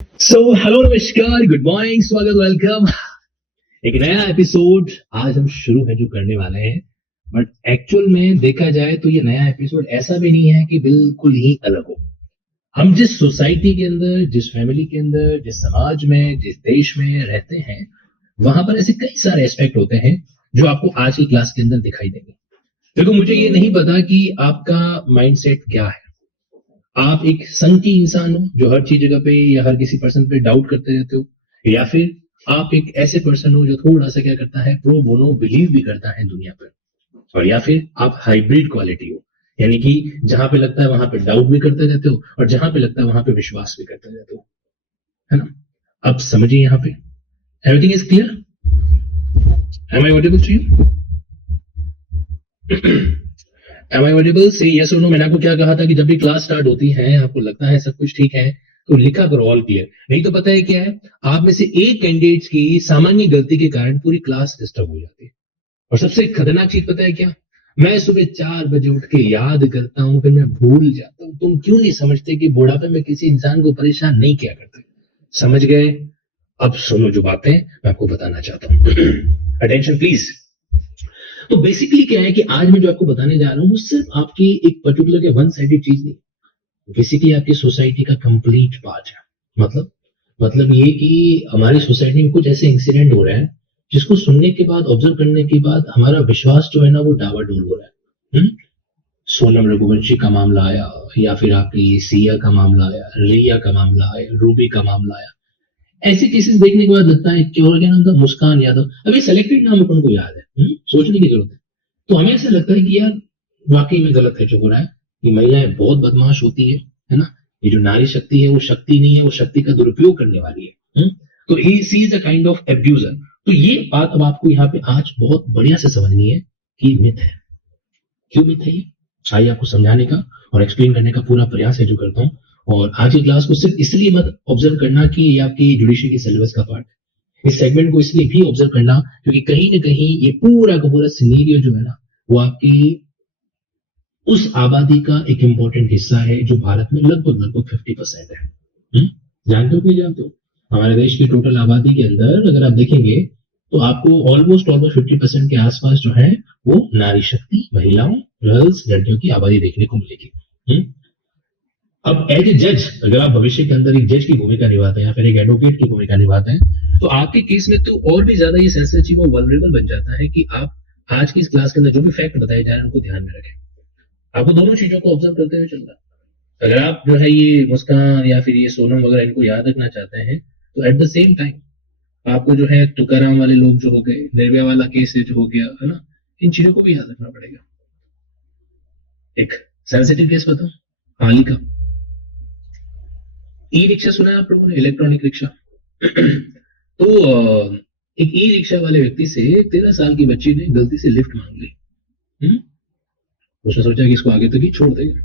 Hello नमस्कार, good morning, स्वागत, welcome. एक नया एपिसोड आज हम शुरू है जो करने वाले हैं। बट एक्चुअल में देखा जाए तो ये नया एपिसोड ऐसा भी नहीं है कि बिल्कुल ही अलग हो। हम जिस सोसाइटी के अंदर, जिस फैमिली के अंदर, जिस समाज में, जिस देश में रहते हैं, वहां पर ऐसे कई सारे एस्पेक्ट होते हैं जो आपको आज की क्लास के अंदर दिखाई देंगे। देखो, मुझे ये नहीं पता कि आपका माइंडसेट क्या है। आप एक संकी इंसान हो जो हर चीज जगह पे या हर किसी पर्सन पे डाउट करते रहते हो, या फिर आप एक ऐसे पर्सन हो जो थोड़ा सा क्या करता है, प्रो बोनो बिलीव भी करता है दुनिया पर, और या फिर आप हाइब्रिड क्वालिटी हो, यानी कि जहां पे लगता है वहां पे डाउट भी करते रहते हो और जहां पे लगता है वहां पे विश्वास भी करते रहते हो, है ना। अब समझिए यहाँ पे everything is clear. Am I audible to you? Am I audible? Say yes और नो। मैंने आपको क्या कहा था कि जब भी क्लास स्टार्ट होती है आपको लगता है सब कुछ ठीक है तो लिखा करो ऑल क्लियर। नहीं तो पता है क्या है, आप में से एक कैंडिडेट की सामान्य गलती के कारण पूरी क्लास डिस्टर्ब हो जाती है। और सबसे खतरनाक चीज पता है क्या? मैं सुबह 4 बजे उठ के याद करता हूँ, फिर मैं भूल जाता हूँ। तुम क्यों नहीं समझते कि बुढ़ापे में किसी इंसान को परेशान नहीं किया करते? समझ गए? अब सुनो जो बातें मैं आपको बताना चाहता हूँ। Attention please. तो बेसिकली क्या है कि आज मैं जो आपको बताने जा रहा हूँ वो सिर्फ आपकी एक पर्टिकुलर के वन साइडेड चीज नहीं, बेसिकली आपकी सोसाइटी का कंप्लीट पार्ट है। मतलब ये कि हमारी सोसाइटी में कुछ ऐसे इंसिडेंट हो रहे हैं जिसको सुनने के बाद, ऑब्जर्व करने के बाद हमारा विश्वास जो है ना वो डावाडोल हो रहा है। सोनम रघुवंशी का मामला आया, या फिर आपकी सिया का मामला आया, रिया का मामला आया, रूबी का मामला आया। ऐसे केसेस देखने के बाद लगता है कि, और क्या नाम था, मुस्कान यादव। अभी सेलेक्टेड नाम अपन को याद है, सोचने की जरूरत है। तो हमें ऐसा लगता है कि यार वाकई में गलत है जो हो रहा है। ये महिलाएं बहुत बदमाश होती है ना। ये जो नारी शक्ति है वो शक्ति नहीं है, वो शक्ति का दुरुपयोग करने वाली है। तो ही she is a kind of abuser. तो ये बात अब आपको यहाँ पे आज बहुत बढ़िया से समझनी है कि मिथ है। क्यों मिथ है ये, आइए आपको समझाने का और एक्सप्लेन करने का पूरा प्रयास है जो करता हूँ। और आज की क्लास को सिर्फ इसलिए मत ऑब्जर्व करना कि ये आपकी जुडिशरी की सिलेबस का पार्ट है। इस सेगमेंट को इसलिए भी ऑब्जर्व करना क्योंकि कहीं ना कहीं ये पूरा का पूरा सिनेरियो जो है ना वो आपकी उस आबादी का एक इंपॉर्टेंट हिस्सा है जो भारत में लगभग लगभग 50% है। जानते हो कि नहीं जानते हो? हमारे देश की टोटल आबादी के अंदर अगर आप देखेंगे तो आपको ऑलमोस्ट ऑलमोस्ट 50% के आसपास जो है वो नारी शक्ति, महिलाओं, गर्ल्स, लड़कियों की आबादी देखने को मिलेगी। अब एज ए जज, अगर आप भविष्य के अंदर एक जज की भूमिका निभाते हैं या फिर एक एडवोकेट की भूमिका निभाते हैं तो आपके केस में तो और भी ज्यादा ये सेंसिटिव और वल्नरेबल बन जाता है कि आप आज की इस क्लास के अंदर जो भी फैक्ट बताए जा रहे हैं उनको ध्यान में रखें। आपको दोनों चीजों को ऑब्जर्व करते हुए चलना। अगर आप जो है ये मुस्कान या फिर ये सोनम वगैरह इनको याद रखना चाहते हैं तो एट द सेम टाइम आपको जो है तुकाराम वाले लोग जो हो गए, निर्भया वाला केस जो हो गया है ना, इन चीजों को भी याद रखना पड़ेगा। एक सेंसिटिव केस बताऊं, हाल ही का ई रिक्शा सुना है आप लोगों ने, इलेक्ट्रॉनिक रिक्शा। तो एक ई रिक्शा वाले व्यक्ति से 13 साल की बच्ची ने गलती से लिफ्ट मांग ली। उसने सोचा कि इसको आगे तक ही छोड़ देगा।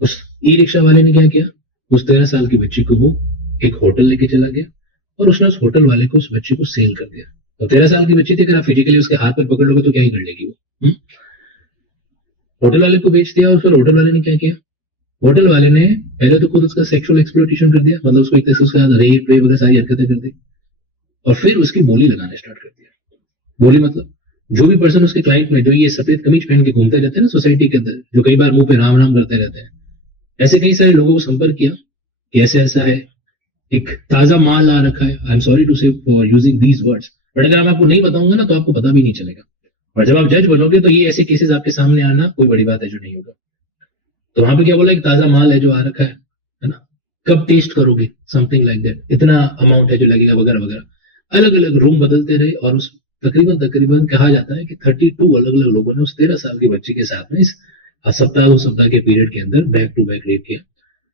उस ई रिक्शा वाले ने क्या किया, उस 13 साल की बच्ची को वो एक होटल लेके चला गया और उसने उस होटल वाले को उस बच्ची को सेल कर दिया। तो 13 साल की बच्ची थी, अगर आप फिजिकली उसके हाथ पर पकड़ लोगे तो क्या ही कर लेगी वो। होटल वाले को बेच दिया और फिर होटल वाले ने क्या किया, होटल वाले ने पहले तो खुद उसका सेक्सुअल एक्सप्लॉयटेशन कर दिया, मतलब उसको एक तरह से उसका रेप वेप वगैरह सारी हरकतें कर दी और फिर उसकी बोली लगाना स्टार्ट कर दिया। बोली मतलब जो भी पर्सन उसके क्लाइंट में जो ये सफेद कमीज पहन के घूमते रहते हैं ना सोसाइटी के अंदर, जो कई बार मुंह पे राम राम करते रहते हैं, ऐसे कई सारे लोगों को संपर्क किया कि ऐसे ऐसा है, एक ताजा माल आ रखा है। आई एम सॉरी टू से for using these words, but अगर मैं आपको नहीं बताऊंगा ना तो आपको पता भी नहीं चलेगा। और जब आप जज बनोगे तो ये ऐसे केसेस आपके सामने आना कोई बड़ी बात है जो नहीं होगा। तो वहां पे क्या बोला, एक ताजा माल है जो आ रखा है ना, कब टेस्ट करोगे, समथिंग लाइक दैट, इतना अमाउंट है जो लगेगा वगैरह वगैरह। अलग अलग रूम बदलते रहे और उस तकरीबन तकरीबन कहा जाता है कि 32 अलग अलग लोगों ने उस 13 साल की बच्ची के साथ में इस सप्ताह 2 सप्ताह के पीरियड के अंदर बैक टू बैक रेप किया।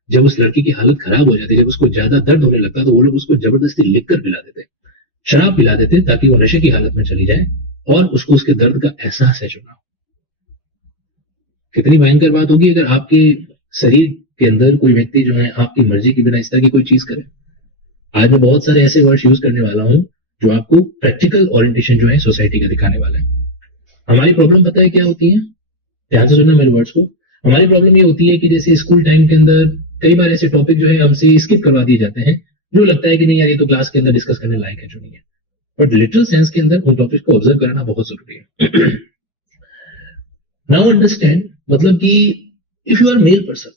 जब उस लड़की की हालत खराब हो जाती, जब उसको ज्यादा दर्द होने लगता तो वो लोग उसको जबरदस्ती लिख कर पिला देते, शराब पिला देते ताकि वो नशे की हालत में चली जाए और उसको उसके दर्द का एहसास है चुना। कितनी भयंकर बात होगी अगर आपके शरीर के अंदर कोई व्यक्ति जो है आपकी मर्जी के बिना इस तरह की कोई चीज करे। आज मैं बहुत सारे ऐसे वर्ड्स यूज करने वाला हूं जो आपको प्रैक्टिकल ओरिएंटेशन जो है सोसाइटी का दिखाने वाला है। हमारी प्रॉब्लम पता है क्या होती है, ध्यान से सुनना मेरे वर्ड्स को। हमारी प्रॉब्लम ये होती है कि जैसे स्कूल टाइम के अंदर कई बार ऐसे टॉपिक जो है हमसे स्किप करवा दिए जाते हैं जो लगता है कि नहीं यार ये तो क्लास के अंदर डिस्कस करने लायक है जो नहीं है, बट लिटरल सेंस के अंदर उन टॉपिक्स को ऑब्जर्व करना बहुत जरूरी है। नाउ अंडरस्टैंड, मतलब कि if you are male person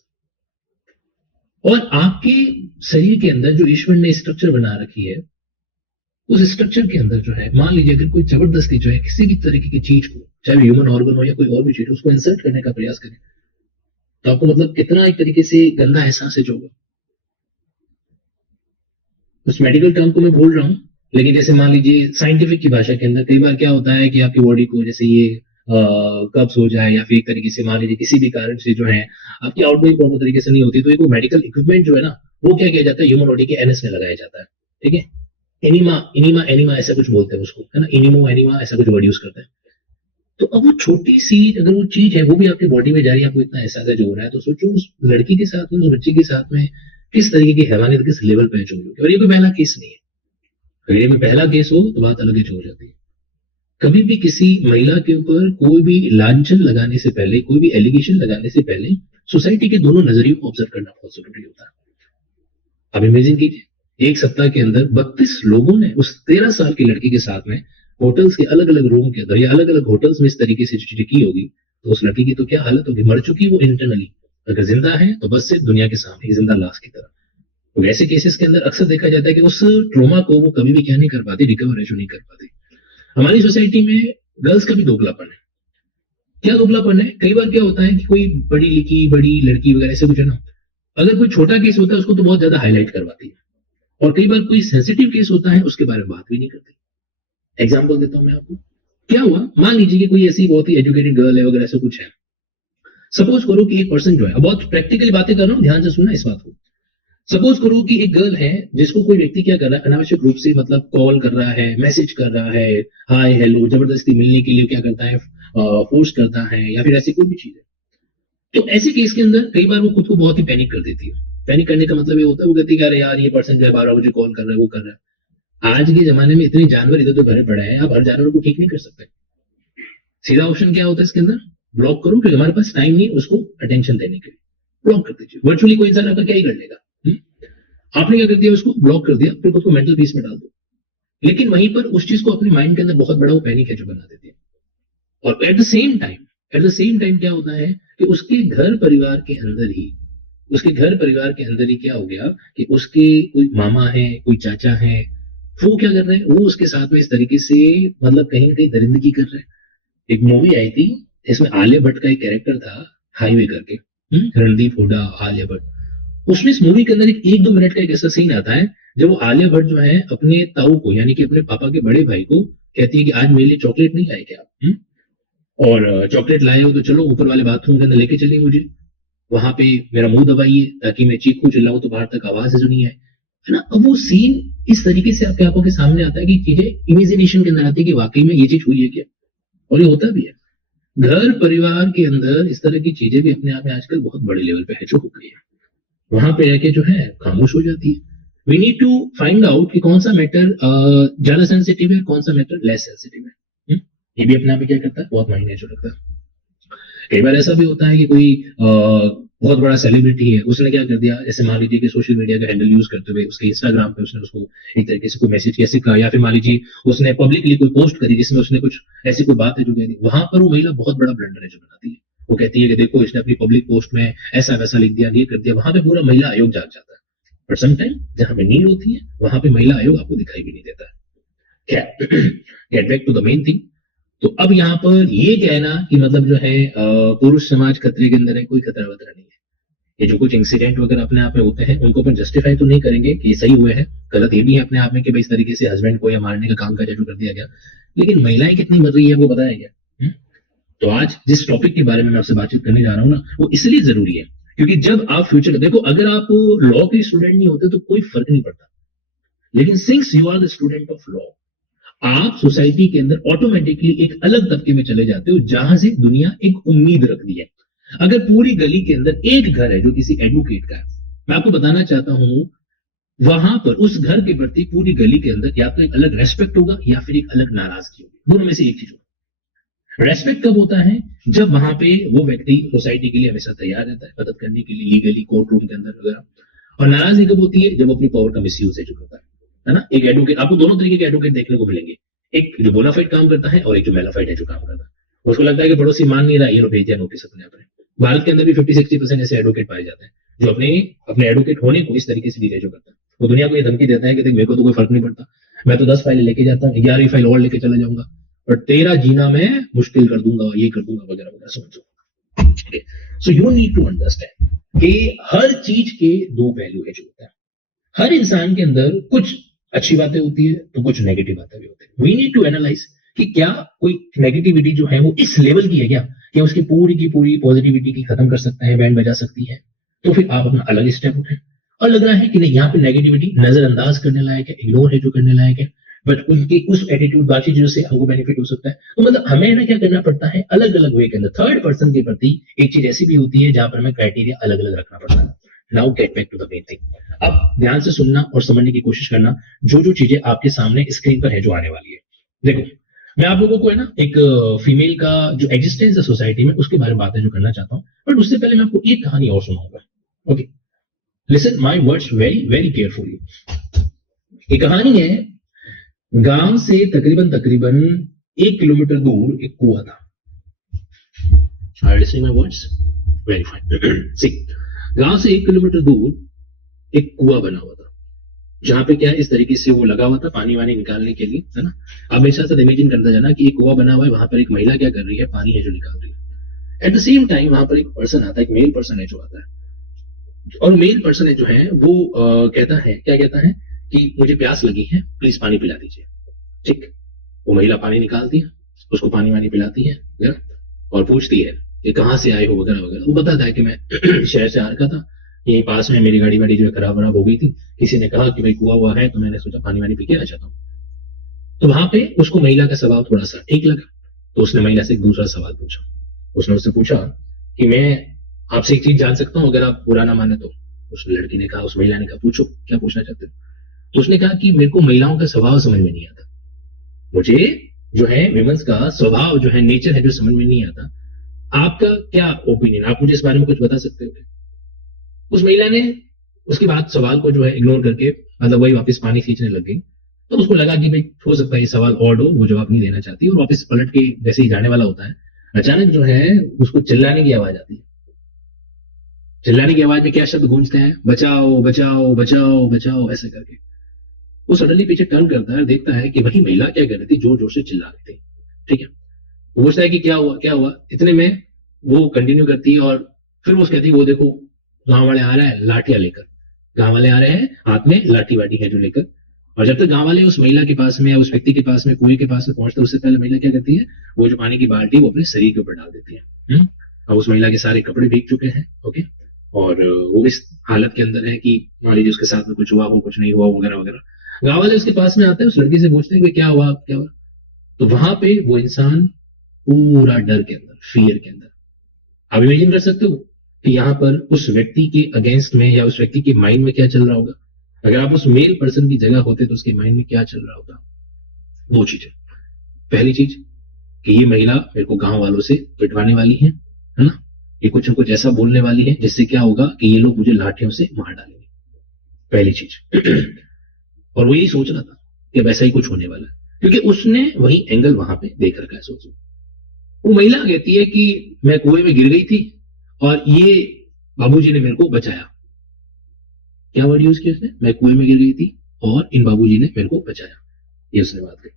और आपके शरीर के अंदर जो ईश्वर ने स्ट्रक्चर बना रखी है, उस स्ट्रक्चर के अंदर जो है, मान लीजिए अगर कोई जबरदस्ती जो है किसी भी तरीके की चीज को, चाहे ह्यूमन ऑर्गन हो या कोई और भी चीज, उसको इंसर्ट करने का प्रयास करें, तो आपको मतलब कितना एक तरीके से गंदा एहसास है जो होगा। उस मेडिकल टर्म को मैं बोल रहा हूँ, लेकिन जैसे मान लीजिए साइंटिफिक की भाषा के अंदर कई बार क्या होता है कि आपकी बॉडी को जैसे ये कब्ज हो जाए या फिर एक तरीके से मान लीजिए किसी भी कारण से जो है आपकी आउटगोइंग प्रॉपर तरीके से नहीं होती, तो एक मेडिकल इक्विपमेंट जो है ना, वो क्या किया जाता है, ह्यूमन बॉडी के एनएस में लगाया जाता है। ठीक है, एनिमा एनिमा एनिमा ऐसा कुछ बोलते हैं उसको, है ना, इनिमो एनिमा ऐसा कुछ वर्ड यूज करते हैं। तो अब वो छोटी सी अगर वो चीज है वो भी आपकी बॉडी में जा रही है, आपको इतना एहसास है जो हो रहा है, तो सोचो उस लड़की के साथ में, उस बच्चे के साथ में किस तरीके की हैवानियत किस लेवल पे जो होगी। और ये कोई पहला केस नहीं है, अगर ये में पहला केस हो तो बात अलग ही हो जाती है। कभी भी किसी महिला के ऊपर कोई भी लांछन लगाने से पहले, कोई भी एलिगेशन लगाने से पहले सोसाइटी के दोनों नजरियों को ऑब्जर्व करना बहुत जरूरी होता है। अब इमेजिन कीजिए, एक सप्ताह के अंदर 32 लोगों ने उस 13 साल की लड़की के साथ में होटल्स के अलग अलग रूम के अंदर या अलग अलग होटल्स में इस तरीके से चीजें की होगी, तो उस लड़की की तो क्या हालत होगी। मर चुकी वो इंटरनली, अगर जिंदा है तो बस सिर्फ दुनिया के सामने जिंदा लाश की तरह। तो ऐसे केसेस के अंदर अक्सर देखा जाता है कि उस ट्रोमा को वो कभी भी क्या नहीं कर पाती, रिकवर नहीं कर पाती। हमारी सोसाइटी में गर्ल्स का भी दोगलापन है। क्या दोगलापन है, कई बार क्या होता है कि कोई बड़ी लिखी बड़ी लड़की वगैरह ऐसे कुछ है ना, अगर कोई छोटा केस होता है उसको तो बहुत ज्यादा हाईलाइट करवाती है, और कई बार कोई सेंसिटिव केस होता है उसके बारे में बात भी नहीं करती। एग्जाम्पल देता हूं मैं आपको, क्या हुआ, मान लीजिए कि कोई ऐसी बहुत ही एजुकेटेड गर्ल है वगैरह ऐसा कुछ है। सपोज करो कि एक पर्सन जो है, बहुत प्रैक्टिकली बातें कर रहा हूं, ध्यान से सुनना इस बात को। सपोज करो कि एक गर्ल है जिसको कोई व्यक्ति क्या कर रहा है, अनावश्यक रूप से मतलब कॉल कर रहा है, मैसेज कर रहा है, हाय हेलो, जबरदस्ती मिलने के लिए क्या करता है, फोर्स करता है, या फिर ऐसी कोई भी चीज है। तो ऐसे केस के अंदर कई बार वो खुद को बहुत ही पैनिक कर देती है। पैनिक करने का मतलब ये होता है, वो कहती है अरे यार ये पर्सन जो है 12 बजे कॉल कर रहा है, वो कर रहा है। आज के जमाने में इतने जानवर इधर तो भरे पड़े हैं, आप हर जानवर को ठीक नहीं कर सकते। सीधा ऑप्शन क्या होता है इसके अंदर, ब्लॉक करो, क्योंकि हमारे पास टाइम नहीं उसको अटेंशन देने के लिए। ब्लॉक कर दीजिए, वर्चुअली कोई इंसान आपका क्या ही कर लेगा। आपने क्या कर दिया, उसको ब्लॉक कर दिया, फिर उसको मेंटल पीस में डाल दो। लेकिन वहीं पर उस चीज को अपने माइंड के अंदर बहुत बड़ा वो पैनिक है जो बना देती है। और एट द सेम टाइम क्या होता है कि उसके घर परिवार के अंदर ही, उसके घर परिवार के अंदर ही क्या हो गया कि उसके कोई मामा है, कोई चाचा है, वो क्या कर रहे हैं, वो उसके साथ में इस तरीके से मतलब कहीं ना कहीं दरिंदगी कर रहे हैं। एक मूवी आई थी, इसमें आलिया भट्ट का एक कैरेक्टर था, हाईवे करके, रणदीप हुड्डा, आलिया भट्ट। उसमें इस मूवी के अंदर एक 2 मिनट का एक ऐसा सीन आता है जब वो आलिया भट्ट जो है अपने ताऊ को, यानी कि अपने पापा के बड़े भाई को कहती है कि आज मेरे लिए चॉकलेट नहीं लाए क्या आप, और चॉकलेट लाए हो तो चलो ऊपर वाले बाथरूम के अंदर लेके चलिए मुझे, वहां पे मेरा मुंह दबाइए ताकि मैं चीखूं चिल्लाऊं तो बाहर तक आवाज सुनी है ना। अब वो सीन इस तरीके से आपके आंखों के सामने आता है कि चीजें इमेजिनेशन के अंदर आती है कि वाकई में ये चीज हुई है क्या, और ये होता भी है। घर परिवार के अंदर इस तरह की चीजें भी अपने आप में आजकल बहुत बड़े लेवल पे है जो हो गई है, वहां पे रहकर जो है खामोश हो जाती है। We need to find out कि कौन सा मैटर ज्यादा सेंसिटिव है, कौन सा मैटर लेस सेंसिटिव है। ये भी अपने आप में क्या करता है, बहुत मायने जो रखता है। कई बार ऐसा भी होता है कि कोई बहुत बड़ा सेलिब्रिटी है, उसने क्या कर दिया, जैसे मान लीजिए कि सोशल मीडिया का हैंडल यूज करते हुए उसके इंस्टाग्राम पे उसने उसको एक तरीके से कोई मैसेज कैसे कहा, या फिर मान लीजिए उसने पब्लिकली कोई पोस्ट करी जिसमें उसने कुछ ऐसी कोई बात है जो कह दी, वहां पर वो महिला बहुत बड़ा ब्लंडर है जो बनाती है। वो कहती है कि देखो इसने अपनी पब्लिक पोस्ट में ऐसा वैसा लिख दिया, ये कर दिया, वहां पे पूरा महिला आयोग जाग जाता है। बट समटाइम जहां पे नीड होती है वहां पे महिला आयोग आपको दिखाई भी नहीं देता है। Get back to the main thing. तो अब यहाँ पर ये कहना कि मतलब जो है पुरुष समाज खतरे के अंदर है, कोई खतरा वतरा नहीं है। ये जो कुछ इंसिडेंट वगैरह अपने आप में होते हैं उनको अपन जस्टिफाई तो नहीं करेंगे कि ये सही हुए हैं, गलत ये भी है अपने आप में कि भाई इस तरीके से हस्बैंड को या मारने का काम काज जो कर दिया गया, लेकिन महिलाएं कितनी मर रही है वो बताया गया। तो आज जिस टॉपिक के बारे में मैं आपसे बातचीत करने जा रहा हूँ ना, वो इसलिए जरूरी है क्योंकि जब आप फ्यूचर देखो, अगर आप लॉ के स्टूडेंट नहीं होते तो कोई फर्क नहीं पड़ता, लेकिन since you are the student of law, आप सोसाइटी के अंदर ऑटोमेटिकली एक अलग तबके में चले जाते हो जहां से दुनिया एक उम्मीद रखती है। अगर पूरी गली के अंदर एक घर है जो किसी एडवोकेट का है, मैं आपको बताना चाहता हूं वहां पर उस घर के प्रति पूरी गली के अंदर या तो एक अलग रेस्पेक्ट होगा या फिर एक अलग नाराजगी होगी, दोनों में से एक चीज होगी। रेस्पेक्ट कब होता है, जब वहां पे वो व्यक्ति सोसाइटी के लिए हमेशा तैयार रहता है मदद करने के लिए, लीगली कोर्ट रूम के अंदर वगैरह। और नाराजगी कब होती है? जब वो अपनी पावर का मिसयूज है जो करता है ना। एक एडवोकेट, आपको दोनों तरीके के एडवोकेट देखने को मिलेंगे, एक जो बोनाफाइड काम करता है और एक जो मेलाफाइड है जो काम करता है। उसको लगता है कि पड़ोसी मान नहीं रहा, ये लो भेज दिया नोटिस अपने आप। भारत के अंदर भी 50-60% ऐसे एडवोकेट पाए जाते हैं जो अपने अपने एडवोकेट होने को इस तरीके से डिरेजो करता है। वो दुनिया को ये धमकी देता है कि देख मेरे को तो कोई फर्क नहीं पड़ता, मैं तो 10 फाइलें लेके जाता हूँ, 11वीं फाइल और लेके चला जाऊंगा, और तेरा जीना मैं मुश्किल कर दूंगा, ये कर दूंगा वगैरह वगैरह। समझो। So you need to understand कि हर चीज के दो पहलू है जो होता है। हर इंसान के अंदर कुछ अच्छी बातें होती है तो कुछ नेगेटिव बातें भी होती है। वी नीड टू एनालाइज कि क्या कोई नेगेटिविटी जो है वो इस लेवल की है क्या उसकी पूरी की पूरी पॉजिटिविटी की खत्म कर सकता है, बैंड बजा सकती है, तो फिर आप अपना अलग स्टेप उठाएं। और लग रहा है कि नहीं, यहाँ पे नेगेटिविटी नजरअंदाज करने लायक है, इग्नोर है जो करने लायक है, बट उनकी उस एटीट्यूड बाकी चीजों से हमको बेनिफिट हो सकता है, तो मतलब हमें ना क्या करना पड़ता है, अलग अलग वे के अंदर थर्ड पर्सन के प्रति एक चीज ऐसी भी होती है जहां पर हमें क्राइटेरिया अलग अलग रखना पड़ता है। Now get back to the main thing. अब ध्यान से सुनना और समझने की कोशिश करना जो जो चीजें आपके सामने स्क्रीन पर है जो आने वाली है। देखो, मैं आप लोगों को है ना एक फीमेल का जो एग्जिस्टेंस है सोसाइटी में उसके बारे में बातें जो करना चाहता हूँ, बट उससे पहले मैं आपको एक कहानी और सुनाऊंगा। Okay, listen my words very very carefully. ये कहानी है, गांव से तकरीबन तकरीबन 1 किलोमीटर दूर एक कुआं था। Are you listening my words? Very fine. See, गांव से 1 किलोमीटर दूर एक कुआं बना हुआ था, जहां पे क्या है, इस तरीके से वो लगा हुआ था पानी वानी निकालने के लिए, है ना। आप मेरे साथ इमेजिन करते जाना कि एक कुआं बना हुआ है, वहां पर एक महिला क्या कर रही है, पानी है जो निकाल रही है। एट द सेम टाइम वहां पर एक पर्सन आता है, एक मेल पर्सन है जो आता है, और मेल पर्सन है जो है वो कहता है, क्या कहता है कि मुझे प्यास लगी है, प्लीज पानी पिला दीजिए। ठीक, वो महिला पानी निकालती है, उसको पानी वानी पिलाती है और पूछती है कि कहाँ से आए हो वगैरह वगैरह। वो बताता है कि मैं शहर से आ रखा था, यहीं पास में मेरी गाड़ी वाड़ी जो है खराब वराब हो गई थी, किसी ने कहा कि भाई कुआ हुआ है तो मैंने सोचा पानी वानी पी के आ जाता हूँ। तो वहां पे उसको महिला का स्वभाव थोड़ा सा ठीक लगा, तो उसने महिला से एक दूसरा सवाल पूछा। उसने उससे पूछा कि मैं आपसे एक चीज जान सकता हूँ, अगर आप बुरा ना माने तो। उस लड़की ने कहा, उस महिला ने कहा, पूछो क्या पूछना चाहते हो। तो उसने कहा कि मेरे को महिलाओं का स्वभाव समझ में नहीं आता, मुझे जो है विमेंस का स्वभाव जो है, नेचर है जो समझ में नहीं आता। आपका क्या ओपिनियन, आप मुझे इस बारे में कुछ बता सकते हो? उस महिला ने उसकी बात सवाल को जो है इग्नोर करके मतलब वही वापस पानी खींचने लग गई। तो उसको लगा कि भाई हो सकता है ये सवाल और हो, वो जवाब नहीं देना चाहती, और वापस पलट के जैसे ही जाने वाला होता है, अचानक जो है उसको चिल्लाने की आवाज आती है। चिल्लाने की आवाज में क्या शब्द गूंजते हैं, बचाओ बचाओ बचाओ बचाओ, ऐसे करके। वो सडनली पीछे टर्न करता है, देखता है कि वही महिला क्या कर रही थी, जोर जोर से चिल्ला रही थी। ठीक है, वो पूछता है कि क्या हुआ क्या हुआ। इतने में वो कंटिन्यू करती है और फिर वो कहती है, वो देखो गांव वाले आ रहे हैं लाठियां लेकर, गांव वाले आ रहे हैं हाथ में लाठी वाठी है जो लेकर। और जब तक गांव वाले उस महिला के पास में या उस व्यक्ति के पास में, कुएं के पास में पहुंचते, उससे पहले महिला क्या करती है, वो जो पानी की बाल्टी वो अपने शरीर के ऊपर डाल देती है। अब उस महिला के सारे कपड़े भीग चुके हैं। ओके, और वो इस हालत के अंदर है कि मान लीजिए उसके साथ में कुछ हुआ हो, कुछ नहीं हुआ वगैरह वगैरह। गांव वाले उसके पास में आते हैं, उस लड़की से पूछते हैं कि क्या हुआ क्या हुआ। तो वहां पे वो इंसान पूरा डर के अंदर, फियर के अंदर। आप इमेजिन कर सकते हो कि यहाँ पर उस व्यक्ति के अगेंस्ट में या उस व्यक्ति के माइंड में क्या चल रहा होगा। अगर आप उस मेल पर्सन की जगह होते तो उसके माइंड में क्या चल रहा होता। वो चीज है, पहली चीज कि ये महिला मेरे को गांव वालों से पिटवाने वाली है ना, ये कुछ न कुछ ऐसा बोलने वाली है जिससे क्या होगा कि ये लोग मुझे लाठियों से मार डालेंगे, पहली चीज। और वो यही सोच रहा था कि वैसा ही कुछ होने वाला है, क्योंकि उसने वही एंगल वहां पे देख रखा है। सोचो, वो महिला कहती है कि मैं कुएं में गिर गई थी और ये बाबूजी ने मेरे को बचाया। क्या वर्ड यूज किया उसने, मैं कुएं में गिर गई थी और इन बाबूजी ने मेरे को बचाया, ये उसने बात कही।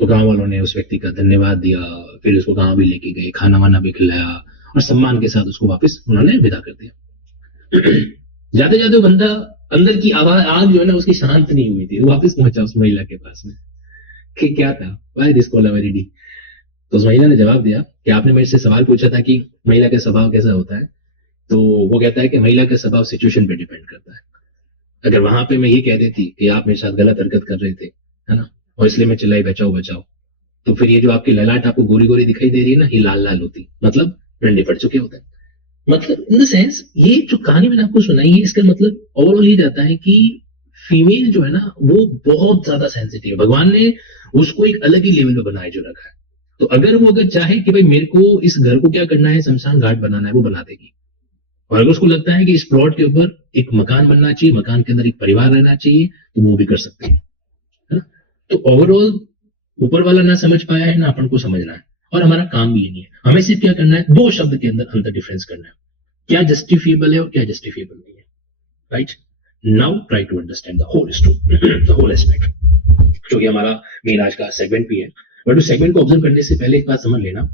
तो गांव वालों ने उस व्यक्ति का धन्यवाद दिया, फिर उसको गांव भी लेके गए, खाना वाना भी खिलाया और सम्मान के साथ उसको वापस उन्होंने विदा कर दिया। जाते जाते वो बंदा अंदर की आवाज आग जो है ना उसकी शांत नहीं हुई थी, वो वापस पहुंचा उस महिला के पास में कि क्या था, वाई दिस कोलावेरिटी। तो उस महिला ने जवाब दिया कि आपने मेरे से सवाल पूछा था कि महिला का स्वभाव कैसा होता है। तो वो कहता है कि महिला का स्वभाव सिचुएशन पे डिपेंड करता है। अगर वहां पे मैं ये कह देती कि आप मेरे साथ गलत हरकत कर रहे थे, है ना, और इसलिए मैं चिल्लाई बचाओ बचाओ, तो फिर ये जो आपकी ललाट आपको गोरी गोरी दिखाई दे रही है ना, ये लाल लाल होती, मतलब डंडे पड़ चुके होते हैं। मतलब इन द सेंस ये जो कहानी मैंने आपको सुनाई है, इसका मतलब ओवरऑल ये जाता है कि फीमेल जो है ना वो बहुत ज्यादा सेंसिटिव है। भगवान ने उसको एक अलग ही लेवल पे बनाए जो रखा है। तो अगर वो अगर चाहे कि भाई मेरे को इस घर को क्या करना है, शमशान घाट बनाना है, वो बना देगी। और अगर उसको लगता है कि इस प्लॉट के ऊपर एक मकान बनना चाहिए, मकान के अंदर एक परिवार रहना चाहिए, तो वो भी कर सकते हैं, है ना। तो ओवरऑल ऊपर वाला ना समझ पाया है ना अपन को समझना है, और हमारा काम भी ये नहीं है। हमें सिर्फ क्या करना है, दो शब्द के अंदर अंतर डिफरेंस करना है, क्या जस्टिफिएबल है और क्या जस्टिफिएबल नहीं है, right. Now try to understand the whole story, the whole aspect, जो कि हमारा मेन आज का सेगमेंट भी है। बट उस सेगमेंट को ऑब्जर्व करने से पहले एक बात समझ लेना,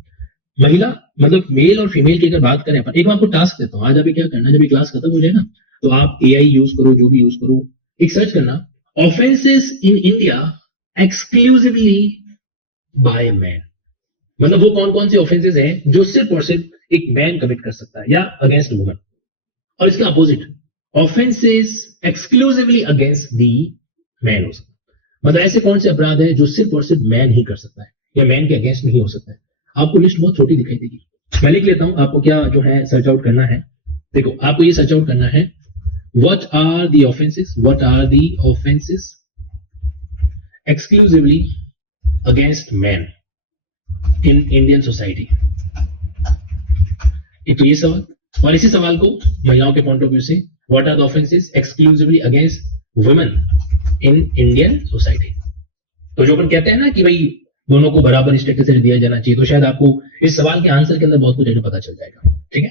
महिला मतलब मेल और फीमेल की अगर बात करें अपन, एक मैं आपको टास्क देता हूँ, आज अभी क्या करना है, जब ये क्लास खत्म हो जाए ना, तो आप एआई यूज करो, जो भी यूज करो, एक सर्च करना offences in India exclusively by man. मतलब वो कौन कौन से ऑफेंसेस हैं जो सिर्फ और सिर्फ एक मैन कमिट कर सकता है या अगेंस्ट वुमन, और इसके opposite offences exclusively against the man हो सकता है। मतलब ऐसे कौन से अपराध है जो सिर्फ और सिर्फ मैन ही कर सकता है या मैन के अगेंस्ट नहीं हो सकता है। आपको लिस्ट बहुत छोटी दिखाई देगी, मैं लिख लेता हूं, आपको क्या जो है सर्च आउट करना है। देखो आपको ये सर्च आउट करना है, what are the offences, what are the offences exclusively against man in Indian society. एक तो ये सवाल, और इसी सवाल को महिलाओं के पॉइंट ऑफ व्यू से, what are the offences exclusively against women in Indian society. तो जो अपन कहते हैं ना कि भाई दोनों को बराबर स्टेटस दिया जाना चाहिए, तो शायद आपको इस सवाल के आंसर के अंदर बहुत कुछ पता चल जाएगा, ठीक है।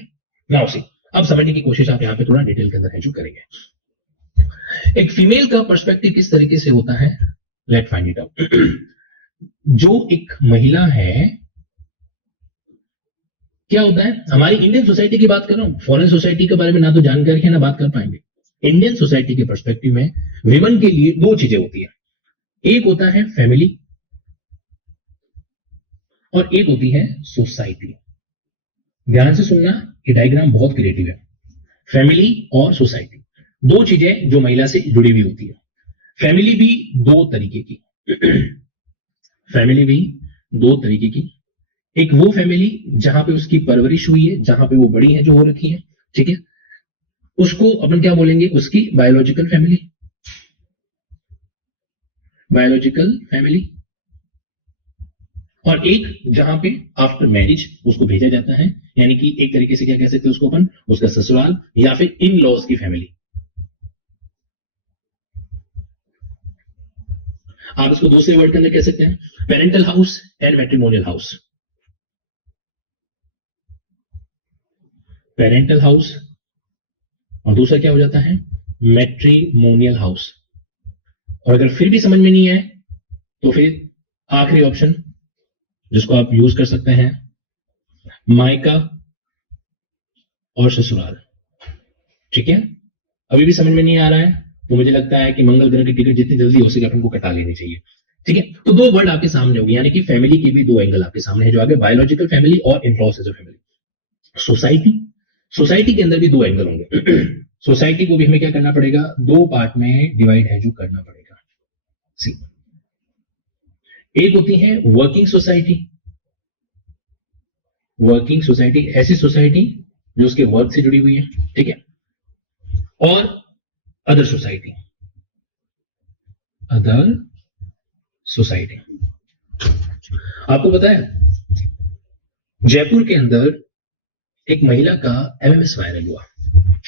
नाउ सी, अब समझने की कोशिश आप यहाँ पे थोड़ा डिटेल के अंदर है जो करेंगे। एक फीमेल का पर्सपेक्टिव किस तरीके से होता है, लेट फाइंड इट आउट। जो एक महिला है, क्या होता है, हमारी इंडियन सोसाइटी की बात कर रहा हूं, फॉरेन सोसाइटी के बारे में ना तो जानकारी है ना बात कर पाएंगे। इंडियन सोसाइटी के पर्सपेक्टिव में विमेन के लिए दो चीजें होती है, एक होता है फैमिली और एक होती है सोसाइटी। ध्यान से सुनना, ये डायग्राम बहुत क्रिएटिव है। फैमिली और सोसाइटी दो चीजें जो महिला से जुड़ी हुई होती है। फैमिली भी दो तरीके की फैमिली भी दो तरीके की, एक वो फैमिली जहां पे उसकी परवरिश हुई है, जहां पे वो बड़ी है, जो हो रखी है, ठीक है, उसको अपन क्या बोलेंगे, उसकी बायोलॉजिकल फैमिली, बायोलॉजिकल फैमिली। और एक जहां पे आफ्टर मैरिज उसको भेजा जाता है, यानी कि एक तरीके से क्या कह सकते हैं उसको अपन, उसका ससुराल या फिर इन लॉज की फैमिली। आप इसको दूसरे वर्ड के अंदर कह सकते हैं, parental house and matrimonial house. Parental house और दूसरा क्या हो जाता है, मैट्रिमोनियल हाउस। और अगर फिर भी समझ में नहीं आए तो फिर आखिरी ऑप्शन जिसको आप यूज कर सकते हैं, मायका और ससुराल, ठीक है। अभी भी समझ में नहीं आ रहा है तो मुझे लगता है कि मंगल ग्रह की टिकट जितनी जल्दी हो सके अपन को कटा लेनी चाहिए, ठीक है। तो दो वर्ड आपके सामने होगी, यानी कि फैमिली की भी दो एंगल आपके सामने है, जो आगे बायोलॉजिकल फैमिली और in laws as a family. Society, society के अंदर भी दो एंगल होंगे। सोसाइटी को भी हमें क्या करना पड़ेगा, दो पार्ट में डिवाइड है जो करना पड़ेगा। सी, एक होती है वर्किंग सोसाइटी, वर्किंग सोसाइटी ऐसी सोसाइटी जो उसके वर्क से जुड़ी हुई है, ठीक है। और अदर सोसाइटी, अदर सोसाइटी। आपको पता है जयपुर के अंदर एक महिला का एमएमएस वायरल हुआ,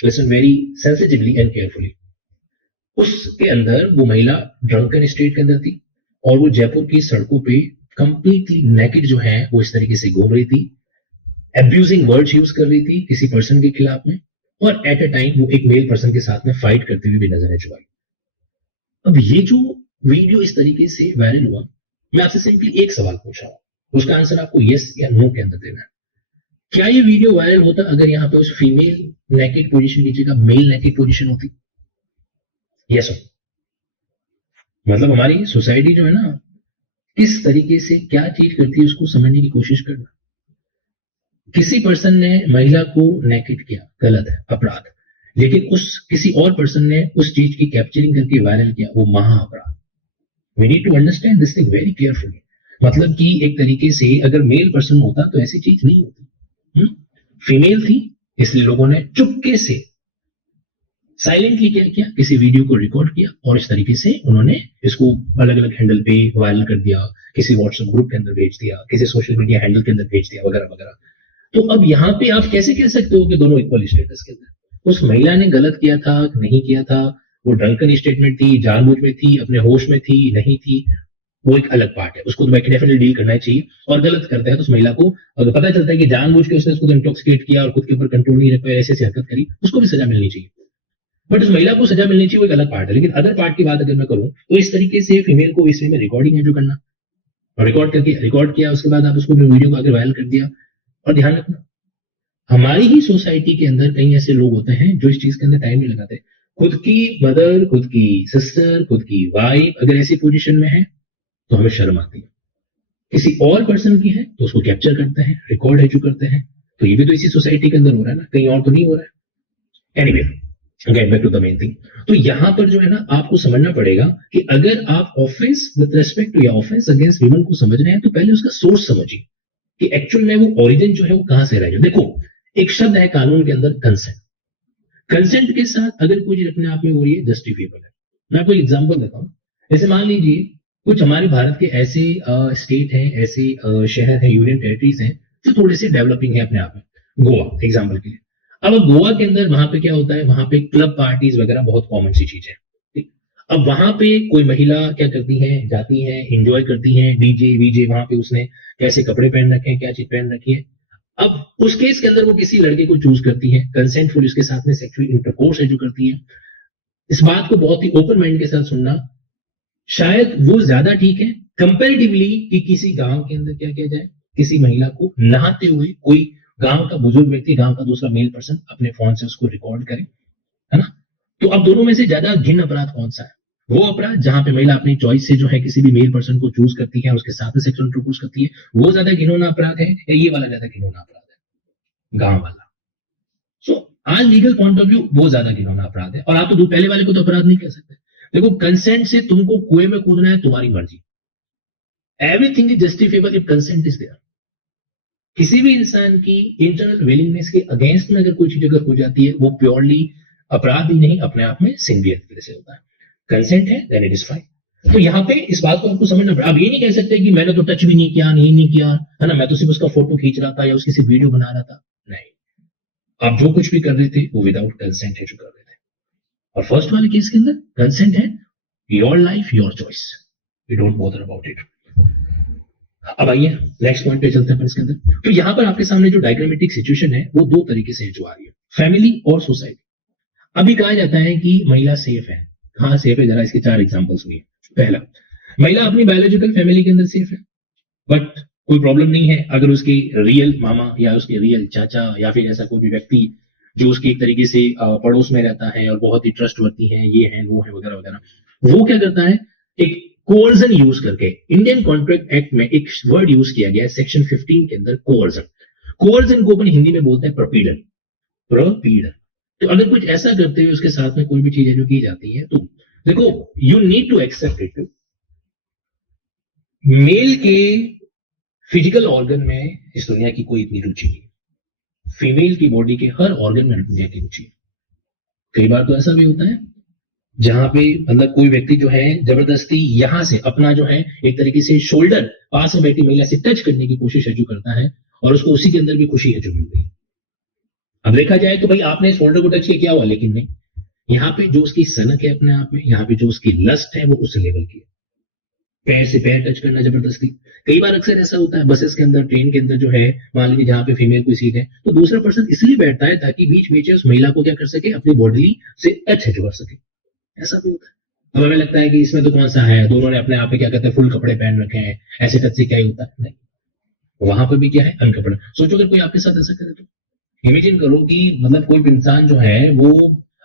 listen very sensitively and carefully. उसके अंदर वो महिला ड्रंकन स्टेट के अंदर थी और वो जयपुर की सड़कों पे कंप्लीटली नेकेड जो है वो इस तरीके से घूम रही थी, एब्यूजिंग वर्ड्स यूज कर रही थी किसी पर्सन के खिलाफ में, और एट अ टाइम वो एक मेल पर्सन के साथ में फाइट करते हुए भी नजर है जो आई। अब ये जो वीडियो इस तरीके से वायरल हुआ, मैं आपसे सिंपली एक सवाल पूछ रहा हूं, उसका आंसर आपको यस या नो के अंदर देना है। क्या ये वीडियो वायरल होता अगर यहाँ पे उस फीमेल नेकेड पोजीशन की जगह मेल नेकेड पोजीशन होती? यस हो। मतलब हमारी सोसाइटी जो है ना, किस तरीके से क्या चीज करती है उसको समझने की कोशिश करना। किसी पर्सन ने महिला को नेकेड किया, गलत है, अपराध, लेकिन उस किसी और पर्सन ने उस चीज की कैप्चरिंग करके वायरल किया, वो महा अपराध। We need to understand this thing very carefully. मतलब कि एक तरीके से अगर मेल पर्सन होता तो ऐसी चीज नहीं होती, फीमेल थी इसलिए लोगों ने चुपके से साइलेंटली क्या किया, किसी वीडियो को रिकॉर्ड किया और इस तरीके से उन्होंने इसको अलग अलग हैंडल पे वायरल कर दिया, किसी व्हाट्सएप ग्रुप के अंदर भेज दिया, किसी सोशल मीडिया हैंडल के अंदर भेज दिया, वगैरह वगैरह। तो अब यहाँ पे आप कैसे कह सकते हो कि दोनों इक्वल स्टेटस के अंदर? उस महिला ने गलत किया था, नहीं किया था, वो ड्रंकन स्टेटमेंट थी, जानबूझ में थी, अपने होश में थी, नहीं थी, वो एक अलग पार्ट है, उसको तो डेफिनेटली डील करना चाहिए। और गलत करता है तो उस महिला को अगर पता चलता है कि जानबूझ के उसने उसको इंटॉक्सिकेट किया और खुद के ऊपर कंट्रोल नहीं रख पाया, ऐसे ऐसी हरकत करी, उसको भी सजा मिलनी चाहिए। बट उस महिला को सजा मिलनी चाहिए, वो एक अलग पार्ट है। लेकिन अदर पार्ट की बात अगर मैं करूं तो इस तरीके से फीमेल को इस वे में रिकॉर्डिंग है जो करना, रिकॉर्ड करके रिकॉर्ड किया, उसके बाद आप उसको वीडियो को आगे वायरल कर दिया। और ध्यान रखना, हमारी ही सोसाइटी के अंदर कई ऐसे लोग होते हैं जो इस चीज के अंदर टाइम नहीं लगाते। खुद की मदर, खुद की सिस्टर, खुद की वाइफ अगर ऐसी पोजीशन में है तो हमें शर्म आती है। किसी और पर्सन की है तो उसको कैप्चर करते हैं, रिकॉर्ड है जो करते हैं। तो ये भी तो इसी सोसाइटी के अंदर हो रहा है ना, कहीं और तो नहीं हो रहा है। Anyway, get back to the main thing. तो यहां पर जो है ना, आपको समझना पड़ेगा कि अगर आप ऑफेंस विद रिस्पेक्ट टू या ऑफेंस अगेंस्ट ह्यूमन को समझ रहे हैं तो पहले उसका सोर्स समझिए कि एक्चुअल में वो ओरिजिन जो है वो कहां से रहा है। देखो, एक शब्द है कानून के अंदर, कंसेंट। कंसेंट के साथ अगर कोई चीज अपने आप में हो रही है, जस्टिफिएबल है। मैं आपको एग्जांपल देता हूं। जैसे मान लीजिए कुछ हमारे भारत के ऐसे स्टेट हैं, ऐसे शहर हैं, यूनियन टेरिटरीज हैं जो थोड़े से डेवलपिंग है अपने आप में। गोवा एग्जाम्पल के लिए। अब गोवा के अंदर वहां पे क्या होता है, वहां पे क्लब पार्टीज वगैरह बहुत कॉमन सी चीज है। ठीक? अब वहां पे कोई महिला क्या करती है, जाती है, एंजॉय करती है, डीजे वीजे, वहां पे उसने कैसे कपड़े पहन रखे हैं, क्या चीज पहन रखी है। अब उस केस के अंदर वो किसी लड़के को चूज करती है, कंसेंटफुल उसके साथ में सेक्सुअल इंटरकोर्स है जो करती है। इस बात को बहुत ही ओपन माइंड के साथ सुनना, शायद वो ज्यादा ठीक है कंपेरेटिवली कि किसी गांव के अंदर क्या किया जाए, किसी महिला को नहाते हुए कोई गांव का बुजुर्ग व्यक्ति, गांव का दूसरा मेल पर्सन अपने फोन से उसको रिकॉर्ड करे, है ना। तो अब दोनों में से ज्यादा घिन्न अपराध कौन सा है? वो अपराध जहां पे महिला अपनी चॉइस से जो है किसी भी मेल पर्सन को चूज करती है, उसके साथ में सेक्सुअल इंटरकोर्स करती है, वो ज्यादा घिनौना अपराध है, या ये वाला ज्यादा घिनौना अपराध है, गांव वाला? सो आज लीगल पॉइंट ऑफ व्यू वो ज्यादा घिनौना अपराध है। और आप तो पहले वाले को तो अपराध नहीं कह सकते। देखो, कंसेंट से तुमको कुएं में कूदना है, तुम्हारी मर्जी। Everything is justifiable if consent is there. किसी भी इंसान की इंटरनल विलिंगनेस के अगेंस्ट में अगर कोई चीज अगर हो जाती है, वो प्योरली अपराध ही नहीं, अपने आप में sin भी एक तरह से होता है। कंसेंट है, देन इट इज फाइन। तो यहाँ पे इस बात को आपको समझना पड़ेगा। आप ये नहीं कह सकते कि मैंने तो टच भी नहीं किया, नहीं किया, है ना, मैं तो सिर्फ उसका फोटो खींच रहा था या उसकी सिर्फ वीडियो बना रहा था। नहीं, आप जो कुछ भी कर रहे थे वो विदाउट कंसेंट है जो कर रहे थे। और फर्स्ट वाले केस के अंदर कंसेंट है, your life your choice, we don't bother about it. अब आइए नेक्स्ट पॉइंट पे चलते हैं इसके अंदर। तो यहां पर आपके सामने जो डायग्रामेटिक सिचुएशन है वो दो तरीके से जो आ रही है, फैमिली और सोसाइटी। अभी कहा जाता है कि महिला सेफ है। हाँ सेफ है, जरा इसके 4 एग्जांपल्स हुए। पहला, महिला अपनी बायोलॉजिकल फैमिली के अंदर सेफ है, बट कोई प्रॉब्लम नहीं है अगर उसकी रियल मामा या उसके रियल चाचा या फिर ऐसा कोई भी व्यक्ति जो उसकी एक तरीके से पड़ोस में रहता है और बहुत ही ट्रस्टवर्दी है, ये है वो है वगैरह वगैरह, वो क्या करता है, एक कोर्जन यूज करके, इंडियन कॉन्ट्रैक्ट एक्ट में एक वर्ड यूज किया गया है सेक्शन 15 के अंदर, कोर्जन। कोर्जन को अपन हिंदी में बोलते हैं प्रपीड़न, प्रपीड़न। तो अगर कुछ ऐसा करते हुए उसके साथ में कोई भी चीजें जो की जाती है, तो देखो, you need to accept it. Male के फिजिकल ऑर्गन में इस दुनिया की कोई इतनी रुचि नहीं, फीमेल की बॉडी के हर ऑर्गन में दुनिया की रुचि। कई बार तो ऐसा भी होता है जहां पे मतलब कोई व्यक्ति जो है जबरदस्ती यहां से अपना जो है एक तरीके से शोल्डर पास में बैठी महिला से टच करने की कोशिश है जो करता है, और उसको उसी के अंदर भी खुशी है जो मिल रही है। अब देखा जाए तो भाई आपने शोल्डर को टच किया हुआ, लेकिन नहीं, यहाँ पे जो उसकी सनक है अपने आप में, यहाँ पे जो उसकी लस्ट है वो उस लेवल की है। पैर से पैर टच करना जबरदस्ती। कई बार अक्सर ऐसा होता है बसेस के अंदर, ट्रेन के अंदर जो है, मान लीजिए जहां पे फीमेल कोई सीट है तो दूसरा पर्सन इसलिए बैठता है ताकि बीच में उस महिला को क्या कर सके, अपनी बॉडी से टच है जो कर सके। ऐसा भी होता है। अब हमें लगता है कि इसमें तो कौन सा है, दोनों ने अपने आप पे क्या कहते हैं फुल कपड़े पहन रखे हैं, ऐसे टच से क्या ही होता है, नहीं, वहां पर भी क्या है, अनकपड़ा। सोचो अगर कोई आपके साथ ऐसा करे तो इमेजिन करो कि मतलब कोई इंसान जो है वो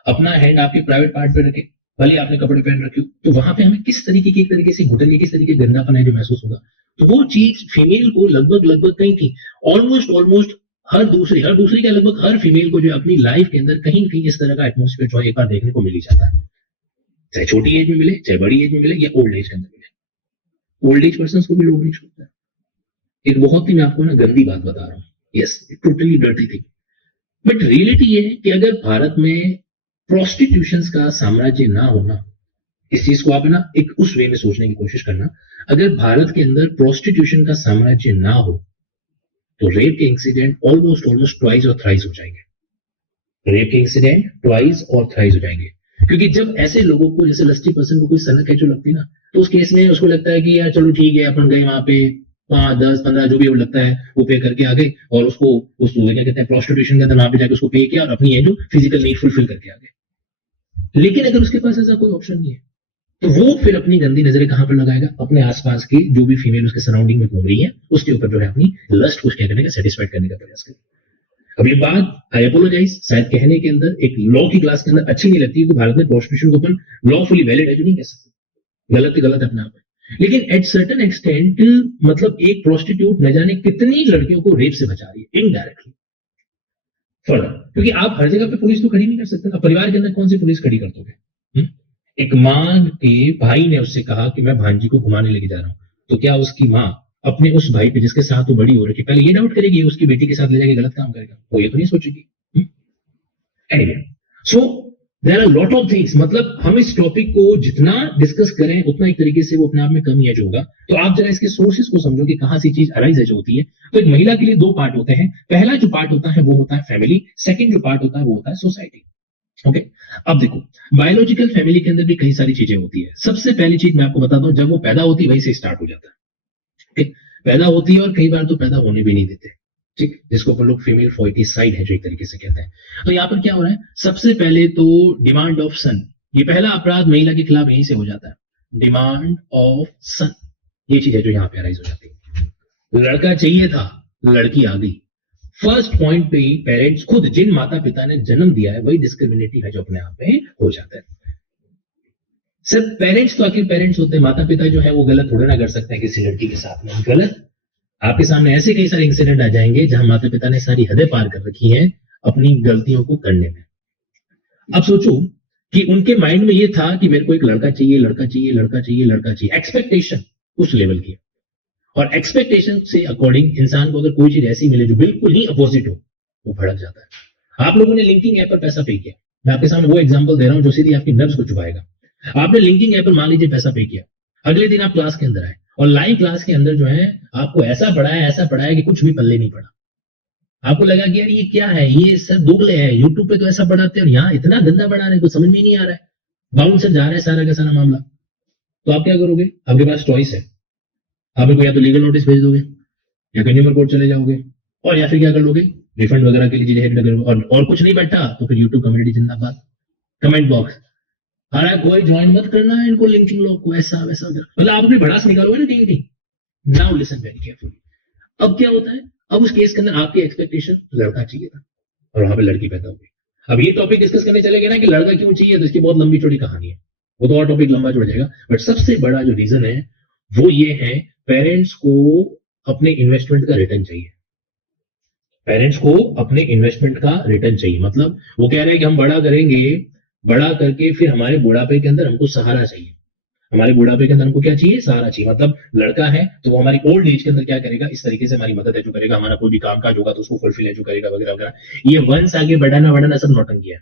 अपना हैंड आपके प्राइवेट पार्ट पे रखे, भले आपने कपड़े पहन रखे हो, तो वहां पे हमें किस तरीके की, एक तरीके से घुटन, किस तरीके गंदापन है जो महसूस होगा। तो वो चीज फीमेल को लगभग कहीं थी, ऑलमोस्ट हर दूसरी क्या, लगभग हर फीमेल को जो अपनी लाइफ के अंदर कहीं ना कहीं इस तरह का एटमोस्फेयर जो है एक बार देखने को मिल ही जाता है। चाहे छोटी एज में मिले, चाहे बड़ी एज में मिले, या ओल्ड एज के अंदर मिले। ओल्ड एज पर्सन को भी ओल्ड एज होता है। एक बहुत ही मैं आपको ना गंदी बात बता रहा हूँ, yes, totally dirty thing, but reality ये है कि अगर भारत में प्रोस्टिट्यूशन का साम्राज्य ना होना, इस चीज को आप ना एक उस वे में सोचने की कोशिश करना, अगर भारत के अंदर प्रोस्टिट्यूशन का साम्राज्य ना हो तो रेप के इंसिडेंट ऑलमोस्ट ट्वाइस और थ्राइस हो जाएंगे। रेप के इंसिडेंट ट्वाइस और थ्राइस हो जाएंगे, क्योंकि जब ऐसे लोगों को, जैसे लस्टी पर्सन को कोई सनक कैचो लगती है ना, तो उस केस में उसको लगता है कि यार चलो ठीक है, अपन गए वहां पे 5, 10, 15 जो भी वो लगता है वो पे करके आ गए, और उसको उस क्या कहते हैं प्रोस्टिट्यूशन के अंदर वहां पे जाकर उसको पे किया और अपनी ये जो फिजिकल नीड फुलफिल करके आ गए। लेकिन अगर उसके पास ऐसा कोई ऑप्शन नहीं है, तो वो फिर अपनी गंदी नजरें कहां पर लगाएगा? अपने आसपास की जो भी फीमेल उसके सराउंडिंग में घूम रही है उसके ऊपर जो है अपनी लस्ट को क्या करने का, सेटिस्फाइड करने का प्रयास करेगा। अब ये बात, आई अपोलोजाइज, शायद कहने के अंदर एक लॉ की क्लास के अंदर अच्छी नहीं लगती है, भारत में प्रोस्टिट्यूशन को अपन लॉफुली वैलिड है जो नहीं कह सकते, गलत है गलत अपने आप में। लेकिन एट सर्टेन एक्सटेंट मतलब एक प्रोस्टिट्यूट न जाने कितनी लड़कियों को रेप से बचा रही है इनडायरेक्टली, फर्दर, क्योंकि आप हर जगह पे पुलिस तो खड़ी नहीं कर सकते। अब परिवार के अंदर कौन सी पुलिस खड़ी कर दोगे? एक माँ के भाई ने उससे कहा कि मैं भांजी को घुमाने लेके जा रहा हूं, तो क्या उसकी माँ अपने उस भाई पे जिसके साथ वो बड़ी हो रही है पहले ये डाउट करेगी उसकी बेटी के साथ ले जाके गलत काम करेगा? वो ये तो नहीं सोचेगी। Anyway, so there are lot of things, मतलब हम इस टॉपिक को जितना डिस्कस करें उतना एक तरीके से वो अपने आप में कम एज होगा। तो आप जरा इसके सोर्सेस को समझो कि कहां से चीज अराइज एज होती है। तो एक महिला के लिए दो पार्ट होते हैं। पहला जो पार्ट होता है वो होता है फैमिली, सेकंड जो पार्ट होता है वो होता है सोसाइटी। ओके, अब देखो, बायोलॉजिकल फैमिली के अंदर भी कई सारी चीजें होती है। सबसे पहली चीज मैं आपको बताता हूं, जब वो पैदा होती है वहीं से स्टार्ट हो जाता है। ठीक, पैदा होती है और कई बार तो पैदा होने भी नहीं देते, ठीक, जिसको अपन लोग फीमेल फोइटिसाइड है जो एक तरीके से कहते हैं। तो यहाँ पर क्या हो रहा है? सबसे पहले तो डिमांड ऑफ सन, ये पहला अपराध महिला के खिलाफ यहीं से हो जाता है, डिमांड ऑफ सन। ये चीज है जो यहाँ पे अराइज हो जाती है। लड़का चाहिए था, लड़की आ गई। फर्स्ट पॉइंट पे ही पेरेंट्स खुद, जिन माता पिता ने जन्म दिया है वही डिस्क्रिमिनेटिव है जो अपने आप में हो जाता है। सिर्फ पेरेंट्स तो आखिर पेरेंट्स होते हैं, माता पिता जो है वो गलत थोड़ा ना कर सकते हैं किसी लड़की के साथ में। गलत, आपके सामने ऐसे कई सारे इंसिडेंट आ जाएंगे जहां माता पिता ने सारी हदें पार कर रखी हैं अपनी गलतियों को करने में। अब सोचो कि उनके माइंड में ये था कि मेरे को एक लड़का चाहिए, लड़का चाहिए, लड़का चाहिए, लड़का चाहिए, एक्सपेक्टेशन उस लेवल की। और एक्सपेक्टेशन से अकॉर्डिंग इंसान को अगर कोई चीज ऐसी मिले जो बिल्कुल ही अपोजिट हो, वो भड़क जाता है। आप लोगों ने लिंकिंग ऐप पर पैसा पे किया, मैं आपके सामने वो एग्जांपल दे रहा हूं जो सीधी आपकी नब्ज को चुभाएगा। आपने लिंकिंग ऐप पर मान लीजिए पैसा पे किया, अगले दिन आप क्लास के अंदर आए और लाइव क्लास के अंदर जो है आपको ऐसा पढ़ाया कि कुछ भी पल्ले नहीं पड़ा। आपको लगा कि यार ये क्या है, ये सब दोगले है, यूट्यूब पे तो ऐसा पढ़ाते हैं और यहाँ इतना गंदा पढ़ा रहे हैं, कुछ समझ में नहीं आ रहा है, बाउंसर जा रहा है सारा का सारा मामला। तो आप क्या करोगे? आपके पास चॉइस है, आप या तो लीगल नोटिस भेज दोगे या कंज्यूमर कोर्ट चले जाओगे, और या फिर क्या कर लोगे, रिफंड वगैरह के लिए और कुछ नहीं बैठा तो फिर यूट्यूब कम्युनिटी जिंदाबाद, कमेंट बॉक्स, अरे कोई ज्वाइन मत करना है इनको, लिंकिंग लोग को, ऐसा वैसा, मतलब आप अपनी भड़ास निकालोगे ना DVD. Now listen very carefully. अब क्या होता है? अब उस केस के अंदर आपकी एक्सपेक्टेशन लड़का चाहिए था और वहां पे लड़की पैदा हो गई। अब ये टॉपिक डिस्कस करने चलेंगे ना कि लड़का क्यों चाहिए, तो इसकी बहुत लंबी चौड़ी कहानी है, वो तो और टॉपिक लंबा चढ़ जाएगा। बट सबसे बड़ा जो रीजन है वो ये है, पेरेंट्स को अपने इन्वेस्टमेंट का रिटर्न चाहिए। पेरेंट्स को अपने इन्वेस्टमेंट का रिटर्न चाहिए, मतलब वो कह रहे हैं कि हम बड़ा करेंगे, बड़ा करके फिर हमारे बुढ़ापे के अंदर हमको सहारा चाहिए। हमारे बुढ़ापे के अंदर हमको क्या चाहिए? सहारा चाहिए। मतलब लड़का है तो वो हमारी ओल्ड एज के अंदर क्या करेगा, इस तरीके से हमारी मदद है जो करेगा, हमारा कोई भी काम काज होगा तो उसको फुलफिल है जो करेगा, वगैरह वगैरह। ये वंश आगे बढ़ाना सब नौटंकी है।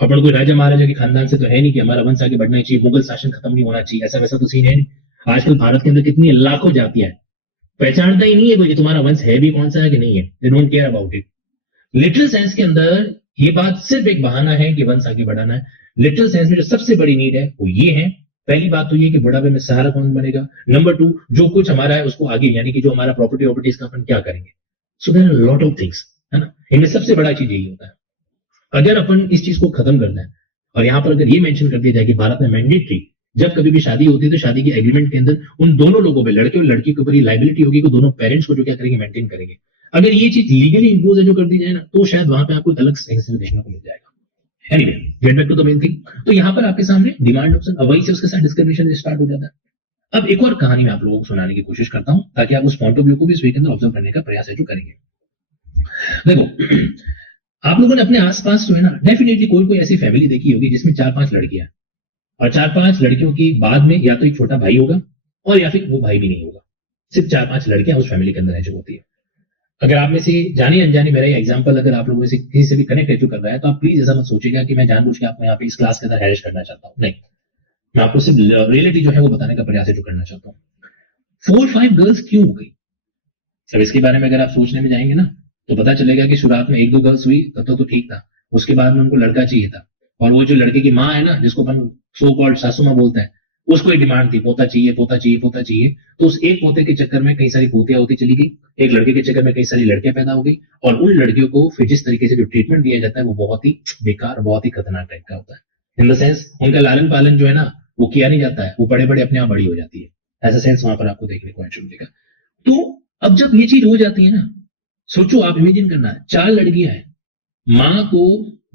अपन कोई राजा महाराजा के खानदान से तो है नहीं कि हमारा वंश आगे बढ़ना चाहिए, मुगल शासन खत्म नहीं होना चाहिए, ऐसा वैसा तो सीन है नहीं। आजकल भारत के अंदर कितनी लाखों जातियां हैं, पहचानता ही नहीं है कोई कि तुम्हारा वंश है भी कौन सा है कि नहीं है। They don't care about it. Literal sense के अंदर ये बात सिर्फ एक बहाना है कि वंश आगे बढ़ाना है। लिटरल सेंस में जो सबसे बड़ी नीड है वो ये है, पहली बात तो ये कि बुढ़ापे में सहारा कौन बनेगा, नंबर 2 जो कुछ हमारा है उसको आगे, यानी कि जो हमारा प्रॉपर्टी इसका अपन क्या करेंगे। So there are lot of things, है ना। इनमें सबसे बड़ा चीज यही होता है। अगर अपन इस चीज को खत्म करना है, और यहां पर अगर ये मेंशन कर दिया जाए कि भारत में मैंडेटरी जब कभी भी शादी होती है तो शादी के एग्रीमेंट के अंदर उन दोनों लोगों पे, लड़के और लड़की के ऊपर ये लाइबिलिटी होगी कि दोनों पेरेंट्स को जो क्या करेंगे, मेंटेन करेंगे। अगर ये चीज लीगली इंपोज है जो कर दी जाए ना, तो शायद वहां पे आपको अलग सेंस देखने को मिल जाएगा। Anyway, get back to the main thing. तो यहाँ पर आपके सामने डिमांड ऑप्शन, अब वहीं से उसके साथ डिस्क्रिमिनेशन स्टार्ट हो जाता है। अब एक और कहानी मैं आप लोगों को सुनाने की कोशिश करता हूं ताकि आप उस पॉइंट ऑफ व्यू को भी इस वे के अंदर ऑब्जर्व करने का प्रयास है जो करेंगे। देखो, आप लोगों ने अपने आसपास जो है ना, डेफिनेटली कोई ऐसी फैमिली देखी होगी जिसमें 4-5 लड़कियां, और 4-5 लड़कियों की बाद में या तो एक छोटा भाई होगा और या फिर वो भाई भी नहीं होगा, सिर्फ 4-5 लड़कियां उस फैमिली के अंदर है जो होती है। अगर आप में से जाने अनजाने मेरा ये एग्जांपल अगर आप लोगों से किसी से भी कनेक्ट कर रहा है तो आप प्लीज ऐसा मत सोचिएगा कि मैं जानबूझ के आपको यहाँ पे इस क्लास के अंदर हैरेस करना चाहता हूँ, नहीं। मैं आपको सिर्फ रियलिटी जो है वो बताने का प्रयास है जो करना चाहता हूँ। 4-5 गर्ल्स क्यों हो गई? अब इसके बारे में अगर आप सोचने में जाएंगे ना, तो पता चलेगा कि शुरुआत में एक दो गर्ल्स हुई तब तक तो ठीक था, उसके बाद में उनको लड़का चाहिए था, और वो जो लड़के की माँ है ना, जिसको अपन सो कॉल्ड सासू माँ बोलते हैं, उसको एक डिमांड थी, पोता चाहिए पोता चाहिए पोता चाहिए। तो उस एक पोते के चक्कर में कई सारी पोतियां होती चली गई, एक लड़के के चक्कर में कई सारी लड़कियां पैदा हो गई, और उन लड़कियों को फिर जिस तरीके से जो ट्रीटमेंट दिया जाता है वो बहुत ही बेकार, बहुत ही खतरनाक टाइप का होता है। इन द सेंस उनका लालन पालन जो है ना, वो किया नहीं जाता है, वो बड़े बड़े अपने आप बड़ी हो जाती है, ऐसा सेंस वहां पर आपको देखने को मिलेगा। तो अब जब ये चीज हो जाती है ना, सोचो आप, इमेजिन करना, चार लड़कियां हैं, माँ को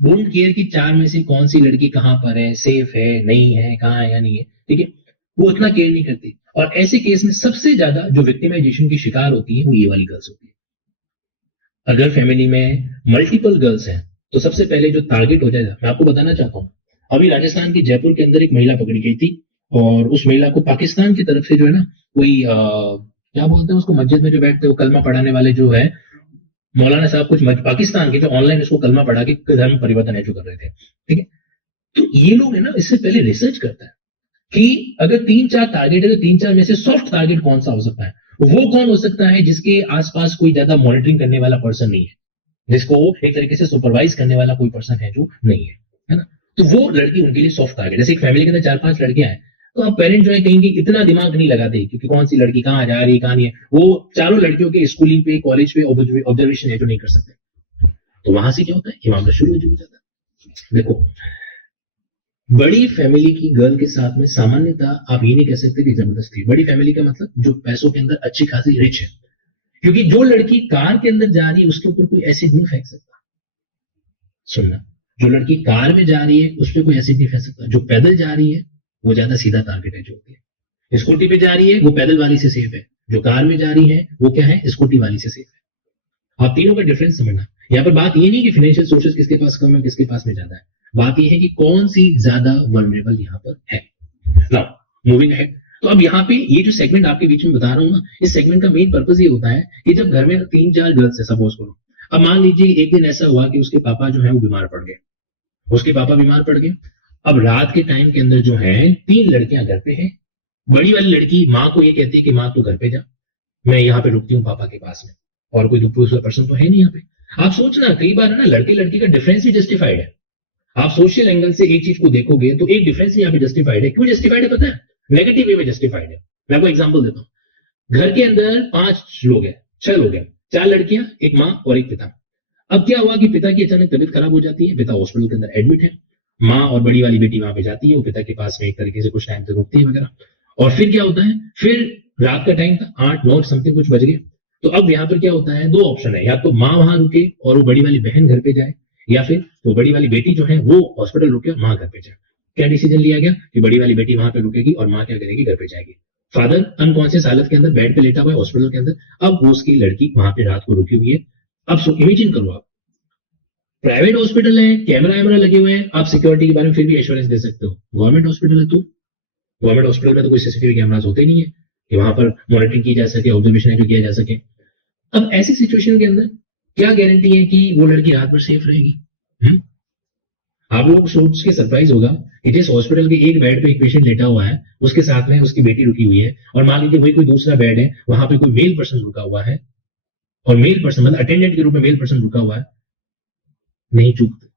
डोंट केयर कि चार में से कौन सी लड़की कहां पर है, सेफ है नहीं है, कहाँ है या नहीं है, ठीक है, वो उतना केयर नहीं करती। और ऐसे केस में सबसे ज्यादा जो विक्टिमाइजेशन की शिकार होती है वो ये वाली गर्ल्स होती है। अगर फैमिली में मल्टीपल गर्ल्स हैं तो सबसे पहले जो टारगेट हो जाएगा, मैं आपको बताना चाहता हूँ, अभी राजस्थान के जयपुर के अंदर एक महिला पकड़ी गई थी, और उस महिला को पाकिस्तान की तरफ से जो है ना, कोई क्या बोलते हैं उसको, मस्जिद में जो बैठते हैं वो कलमा पढ़ाने वाले जो है मौलाना साहब, कुछ पाकिस्तान के जो ऑनलाइन इसको कलमा पढ़ा के धर्म परिवर्तन है जो कर रहे थे, ठीक है। तो ये लोग है ना, इससे पहले रिसर्च करता है कि अगर तीन चार टारगेट है तो तीन चार में से सॉफ्ट टारगेट कौन सा हो सकता है, वो कौन हो सकता है जिसके आसपास कोई ज्यादा मॉनिटरिंग करने वाला पर्सन नहीं है, जिसको एक तरीके से सुपरवाइज करने वाला कोई पर्सन है जो नहीं है ना, तो वो लड़की उनके लिए सॉफ्ट टारगेट। जैसे एक फैमिली के अंदर चार पांच लड़कियां हैं, तो आप पेरेंट जो है कहेंगे इतना दिमाग नहीं लगाते, क्योंकि कौन सी लड़की कहाँ जा रही है कहाँ नहीं है, वो चारों लड़कियों के स्कूलिंग पे कॉलेज पे ऑब्जर्वेशन है जो नहीं कर सकते। तो वहां से क्या होता है, ये मामला शुरू हो जाता है। देखो, बड़ी फैमिली की गर्ल के साथ में सामान्यतः आप ये नहीं कह सकते कि जबरदस्ती, बड़ी फैमिली का मतलब जो पैसों के अंदर अच्छी खासी रिच है, क्योंकि जो लड़की कार के अंदर जा रही है उसके ऊपर कोई एसिड नहीं फेंक सकता। सुनना, जो लड़की कार में जा रही है उस पर कोई एसिड नहीं फेंक सकता, जो पैदल जा रही है वो ज्यादा सीधा टारगेट है, जो होती है स्कूटी पे जा रही है वो पैदल वाली से सेफ है, जो कार में जा रही है वो क्या है, स्कूटी वाली से सेफ है। आप तीनों का डिफरेंस समझना। यहाँ पर बात ये नहीं कि फाइनेंशियल सोर्सेज किसके पास कम है किसके पास में ज्यादा है, बात यह है कि कौन सी ज्यादा वल्नरेबल यहाँ पर है। नाउ मूविंग अहेड, तो अब यहाँ पे ये जो सेगमेंट आपके बीच में बता रहा हूँ ना, इस सेगमेंट का मेन पर्पज ये होता है कि जब घर में तीन चार गर्ल्स है, सपोज करो, अब मान लीजिए एक दिन ऐसा हुआ कि उसके पापा जो है वो बीमार पड़ गए, उसके पापा बीमार पड़ गए। अब रात के टाइम के अंदर जो है तीन लड़कियां घर पे हैं, बड़ी वाली लड़की माँ को ये कहती है कि माँ तू घर पे जा, मैं यहाँ पे रुकती हूँ पापा के पास में, और कोई दूसरा पर्सन तो है नहीं यहाँ पे। आप सोचना, कई बार है ना लड़के लड़की का डिफरेंस ही जस्टिफाइड है। आप सोशल एंगल से एक चीज को देखोगे तो एक डिफरेंस यहाँ पे जस्टिफाइड है। क्यों जस्टिफाइड है पता है? नेगेटिव वे में जस्टिफाइड है। मैं आपको एग्जांपल देता हूँ। घर के अंदर 5 लोग हैं, 6 लोग हैं, 4 लड़कियां, एक माँ और एक पिता। अब क्या हुआ कि पिता की अचानक तबीयत खराब हो जाती है, पिता हॉस्पिटल के अंदर एडमिट है, माँ और बड़ी वाली बेटी वहां पे जाती है, वो पिता के पास में एक तरीके से कुछ टाइम तक रुकती है वगैरह। और फिर क्या होता है, फिर रात का टाइम था, 8-9 समथिंग कुछ बज गए। तो अब यहाँ पर क्या होता है, 2 ऑप्शन है, या तो माँ वहां रुके और वो बड़ी वाली बहन घर पे जाए, या फिर वो बड़ी वाली बेटी जो है वो हॉस्पिटल रुके और माँ घर पे जाए। क्या डिसीजन लिया गया कि बड़ी वाली बेटी वहां पे रुकेगी और माँ क्या करेगी, घर पे जाएगी। फादर अनकॉन्शियस हालत के अंदर बेड पे लेटा हुआ है हॉस्पिटल के अंदर, अब वो उसकी लड़की वहां पे रात को रुकी हुई है। अब इमेजिन करो आप, प्राइवेट हॉस्पिटल है, कैमरा वैमरा लगे हुए हैं, आप सिक्योरिटी के बारे में फिर भी एश्योरेंस दे सकते हो। गवर्नमेंट हॉस्पिटल है तो गवर्नमेंट हॉस्पिटल में तो कोई सीसीटीवी कैमरास होते नहीं है कि वहां पर मॉनिटरिंग की जा सके, ऑब्जर्वेशन है जो किया जा सके। अब ऐसी सिचुएशन के अंदर क्या गारंटी है कि वो लड़की रात भर सेफ रहेगी? आप लोग सोच के सरप्राइज होगा कि जिस हॉस्पिटल के एक बेड पे एक पेशेंट लेटा हुआ है, उसके साथ में उसकी बेटी रुकी हुई है, और मान लीजिए वही कोई दूसरा बेड है, वहां पे कोई मेल पर्सन रुका हुआ है, और मेल पर्सन मतलब अटेंडेंट के रूप में मेल पर्सन रुका हुआ है, नहीं चूकते,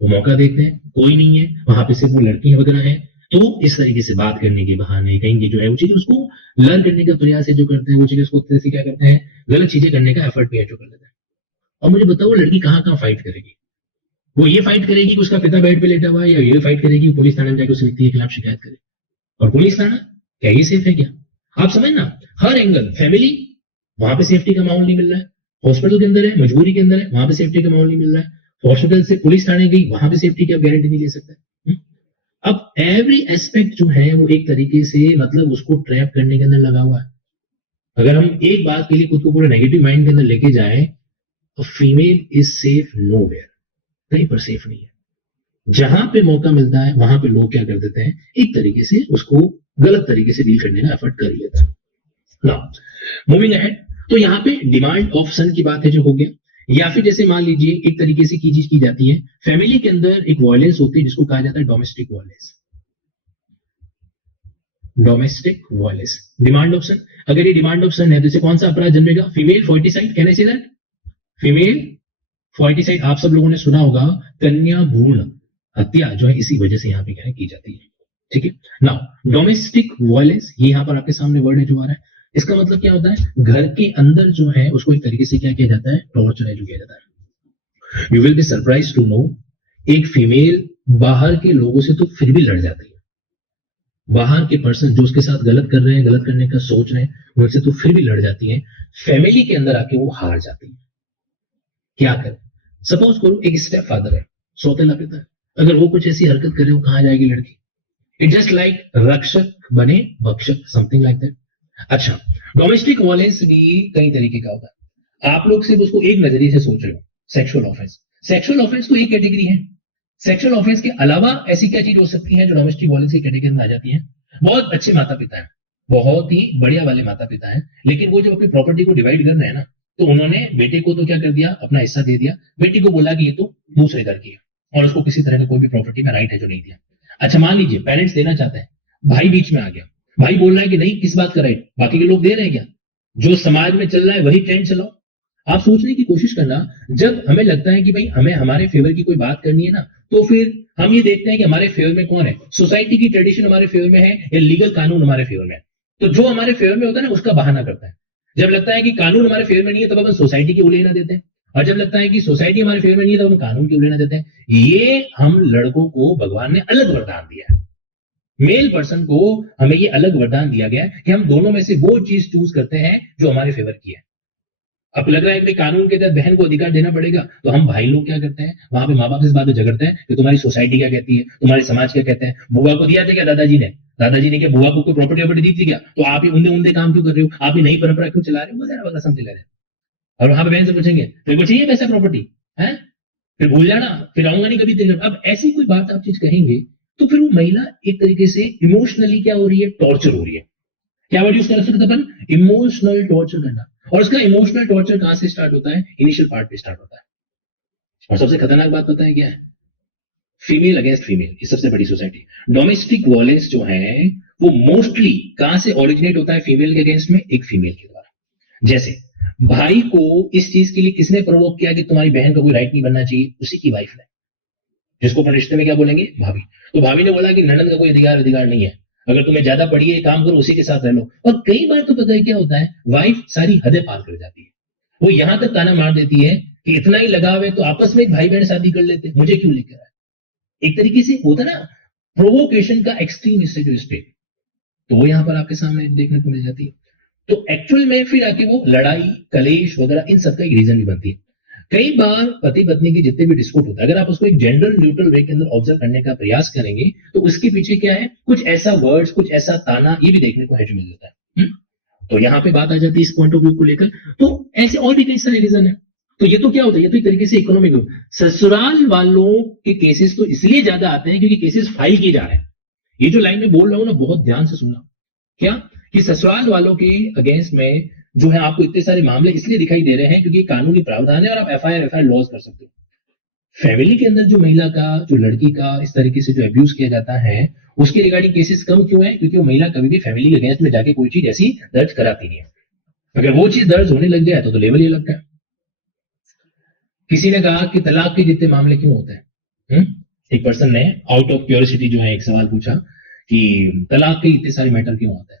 वो मौका देखते हैं, कोई नहीं है वहां पे, सिर्फ वो लड़कियां वगैरह है, तो इस तरीके से बात करने के बहाने कहेंगे जो है वो चीजें उसको लर्न करने का प्रयास है जो करते हैं, वो चीजें उसको से क्या करते हैं, गलत चीजें करने का एफर्ट भी है जो कर लेते हैं। और मुझे बताओ वो लड़की कहाँ कहाँ फाइट करेगी? वो ये फाइट करेगी कि उसका पिता बेड पे लेटा हुआ है, या ये फाइट करेगी कि पुलिस थाने में जाकर उस व्यक्ति के खिलाफ शिकायत करे। और पुलिस थाना क्या ये सेफ है क्या? आप समझना, हर एंगल, फैमिली वहां पे सेफ्टी का माहौल नहीं मिल रहा है, हॉस्पिटल के अंदर है, मजबूरी के अंदर है, वहां पे सेफ्टी का माहौल नहीं मिल रहा है, हॉस्पिटल से पुलिस थाने गई, वहां पे सेफ्टी की आप गारंटी नहीं ले सकते। अब एवरी एस्पेक्ट जो है वो एक तरीके से मतलब उसको ट्रैप करने के अंदर लगा हुआ है। अगर हम एक बात के लिए खुद को पूरा नेगेटिव माइंड के अंदर लेके जाए तो फीमेल इज सेफ नोवेयर, कहीं पर सेफ नहीं है। जहां पे मौका मिलता है वहां पे लोग क्या कर देते हैं, एक तरीके से उसको गलत तरीके से डील करने का एफर्ट कर लेता है। नाउ मूविंग अहेड, तो यहाँ पे डिमांड ऑफ सन की बात है जो हो गया, या फिर जैसे मान लीजिए एक तरीके से की चीज की जाती है, फैमिली के अंदर एक वायलेंस होती है जिसको कहा जाता है domestic violence. Domestic violence, demand of son. अगर ये डिमांड ऑफ सन है तो इसे कौन सा अपराध जन्मेगा? Female फॉर्टिसाइड, can I say that? Female फॉर्टिसाइड, आप सब लोगों ने सुना होगा, कन्या भ्रूण हत्या जो है इसी वजह से यहाँ पे क्या है की जाती है। ठीक है, नाउ डोमेस्टिक वायलेंस, ये यहाँ पर आपके सामने वर्ड है जो आ रहा है, इसका मतलब क्या होता है? घर के अंदर जो है उसको एक तरीके से क्या किया जाता है? टॉर्चर है जो किया जाता है। You will be surprise to know, एक फीमेल बाहर के लोगों से तो फिर भी लड़ जाती है, बाहर के पर्सन जो उसके साथ गलत कर रहे हैं, गलत करने का सोच रहे हैं, उनसे तो फिर भी लड़ जाती है, फैमिली के अंदर आके वो हार जाती है। क्या करें? सपोज करो एक स्टेप फादर है, सौतेला पिता है, अगर वो कुछ ऐसी हरकत करे, वो कहां जाएगी लड़की? इट जस्ट लाइक रक्षक बने भक्षक, समथिंग लाइक दैट। अच्छा, डोमेस्टिक वायलेंस भी कई तरीके का होता है। आप लोग सिर्फ उसको एक नजरिए से सोच रहे हो, सेक्सुअल ऑफेंस। सेक्सुअल ऑफेंस तो एक कैटेगरी है, सेक्सुअल ऑफेंस के अलावा ऐसी क्या चीज हो सकती है जो डोमेस्टिक वायलेंस की कैटेगरी में आ जाती है? बहुत अच्छे माता पिता हैं, बहुत ही बढ़िया वाले माता पिता हैं, लेकिन वो जब अपनी प्रॉपर्टी को डिवाइड कर रहे हैं ना, तो उन्होंने बेटे को तो क्या कर दिया, अपना हिस्सा दे दिया, बेटी को बोला कि ये तो दूसरे घर की है, और उसको किसी तरह का कोई भी प्रॉपर्टी में राइट है जो नहीं दिया। अच्छा, मान लीजिए पेरेंट्स देना चाहते हैं, भाई बीच में आ गया, भाई बोल रहा है कि नहीं, किस बात का राइट, बाकी के लोग दे रहे हैं क्या, जो समाज में चल रहा है वही ट्रेंड चलाओ। आप सोचने की कोशिश करना, जब हमें लगता है कि भाई हमें हमारे फेवर की कोई बात करनी है ना, तो फिर हम ये देखते हैं कि हमारे फेवर में कौन है, सोसाइटी की ट्रेडिशन हमारे फेवर में है या लीगल कानून हमारे फेवर में है। तो जो हमारे फेवर में होता है ना, उसका बहाना करता है। जब लगता है कि कानून हमारे फेवर में नहीं है, तब अपन सोसाइटी की उलेना देते हैं, और जब लगता है कि सोसाइटी हमारे फेवर में नहीं है, तब हम कानून की उलेना देते हैं। ये हम लड़कों को भगवान ने अलग वरदान दिया है, मेल पर्सन को हमें ये अलग वरदान दिया गया है कि हम दोनों में से वो चीज चूज करते हैं जो हमारे फेवर की है। अब लग रहा है कि कानून के तहत बहन को अधिकार देना पड़ेगा, तो हम भाई लोग क्या करते हैं, वहां पे माँ बाप इस बात में झगड़ते हैं कि तुम्हारी सोसाइटी क्या कहती है, तुम्हारे समाज क्या कहते हैं, बुआ को दिया था क्या दादाजी ने क्या बुआ को कोई प्रॉपर्टी दी थी क्या, तो आप ही उन्दे उन्दे काम क्यों कर रहे हो, आप ही नई परंपरा क्यों चला रहे हो, वगैरह वगैरह समझ रहे हैं। और वहां पे बहन से पूछेंगे तेरे को चाहिए पैसा प्रॉपर्टी है, फिर भूल जाना, फिर आऊंगा नहीं कभी तेरे। अब ऐसी कोई बात आप चीज कहेंगे तो फिर वो महिला एक तरीके से इमोशनली क्या हो रही है, टॉर्चर हो रही है। क्या वर्ड यूज कर सकते अपन? इमोशनल टॉर्चर करना। और उसका इमोशनल टॉर्चर कहां से स्टार्ट होता है? इनिशियल पार्ट पे स्टार्ट होता है। और सबसे खतरनाक बात पता है क्या है? फीमेल अगेंस्ट फीमेल, ये सबसे बड़ी सोसाइटी। डोमेस्टिक वायलेंस जो है वो मोस्टली कहां से ओरिजिनेट होता है? फीमेल के अगेंस्ट में, एक फीमेल के द्वारा। जैसे भाई को इस चीज के लिए किसने प्रोवोक किया कि तुम्हारी बहन का कोई राइट नहीं बनना चाहिए? उसी की वाइफ ने, जिसको अपन रिश्ते में क्या बोलेंगे, भाभी। तो भाभी ने बोला कि ननद का कोई अधिकार नहीं है, अगर तुम्हें ज्यादा पड़ी है, काम करो, उसी के साथ रह लो। और कई बार तो पता है क्या होता है, वाइफ सारी हदें पार कर जाती है, वो यहां तक ताना मार देती है कि इतना ही लगाव है तो आपस में भाई बहन शादी कर लेते, मुझे क्यों लेकर आए। एक तरीके से होता ना प्रोवोकेशन का एक्सट्रीम इससे जो स्टेट, तो वो यहां पर आपके सामने देखने को मिल जाती है। तो एक्चुअल में फिर आके वो लड़ाई कलेश वगैरह इन सब का एक रीजन भी बनती है। कई बार पति पत्नी की जितने भी डिस्प्यूट होता है, अगर आप उसको एक जेंडर न्यूट्रल वे के अंदर ऑब्जर्व करने का प्रयास करेंगे, तो उसके पीछे क्या है, कुछ ऐसा वर्ड्स, कुछ ऐसा ताना, ये भी देखने को है जो मिल जाता है। तो यहाँ पे बात आ जाती है इस पॉइंट ऑफ व्यू को लेकर। तो ऐसे और भी कई सारे रीजन है। तो ये तो क्या होता है, ये तो एक तरीके से इकोनॉमिक। ससुराल वालों के केसेस तो इसलिए ज्यादा आते हैं क्योंकि केसेस फाइल किए जा रहे हैं। ये जो लाइन में बोल रहा हूं ना, बहुत ध्यान से सुनना। क्या कि ससुराल वालों के अगेंस्ट में जो है आपको इतने सारे मामले इसलिए दिखाई दे रहे हैं क्योंकि कानूनी प्रावधान है और आप एफआईआर लॉज कर सकते हो। फैमिली के अंदर जो महिला का, जो लड़की का इस तरीके से जो अब्यूज किया जाता है, उसके रिगार्डिंग केसेस कम क्यों है? क्योंकि वो महिला कभी भी फैमिली के अगेंस्ट में जाके कोई चीज ऐसी दर्ज कराती नहीं है। अगर वो चीज दर्ज होने लग जाए तो लेवल ये लगता है। किसी ने कहा कि तलाक के जितने मामले क्यों होते हैं, एक पर्सन ने आउट ऑफ क्यूरियोसिटी जो है एक सवाल पूछा कि तलाक के इतने सारे मैटर क्यों होते हैं,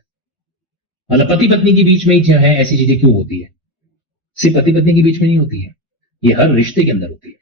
मतलब पति पत्नी के बीच में ही जो है ऐसी चीजें क्यों होती है? सिर्फ पति पत्नी के बीच में नहीं होती है, ये हर रिश्ते के अंदर होती है।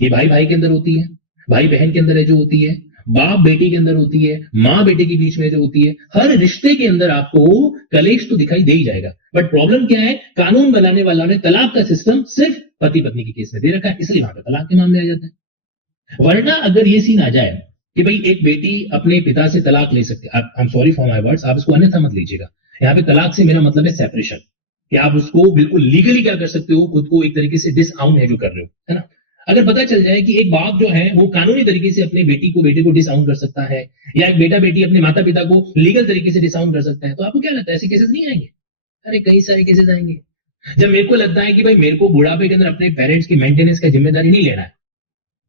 ये भाई भाई के अंदर होती है, भाई बहन के अंदर जो होती है, बाप बेटी के अंदर होती है, माँ बेटे के बीच में जो होती है, हर रिश्ते के अंदर आपको कलेश तो दिखाई दे ही जाएगा। बट प्रॉब्लम क्या है, कानून बनाने वालों ने तलाक का सिस्टम सिर्फ पति पत्नी के केस में दे रखा है, इसलिए वहां पर तलाक के मामले आ जाते हैं। वरना अगर ये सीन आ जाए कि भाई एक बेटी अपने पिता से तलाक ले सकती है, I am sorry for my words, आप इसको अन्यथा मत लीजिएगा। यहाँ पे तलाक से मेरा मतलब है सेपरेशन, कि आप उसको बिल्कुल लीगली क्या कर सकते हो, खुद को एक तरीके से डिसआउन है जो कर रहे हो, है ना। अगर पता चल जाए कि एक बाप जो है वो कानूनी तरीके से अपने बेटे को डिसआउन कर सकता है, या एक बेटा बेटी अपने माता पिता को लीगल तरीके से डिसआउन कर सकता है, तो आपको क्या लगता है ऐसे केसेस नहीं आएंगे? अरे कई सारे केसेस आएंगे। जब मेरे को लगता है कि भाई मेरे को बुढ़ापे के अंदर अपने पेरेंट्स की मेंटेनेंस का जिम्मेदारी नहीं लेना है,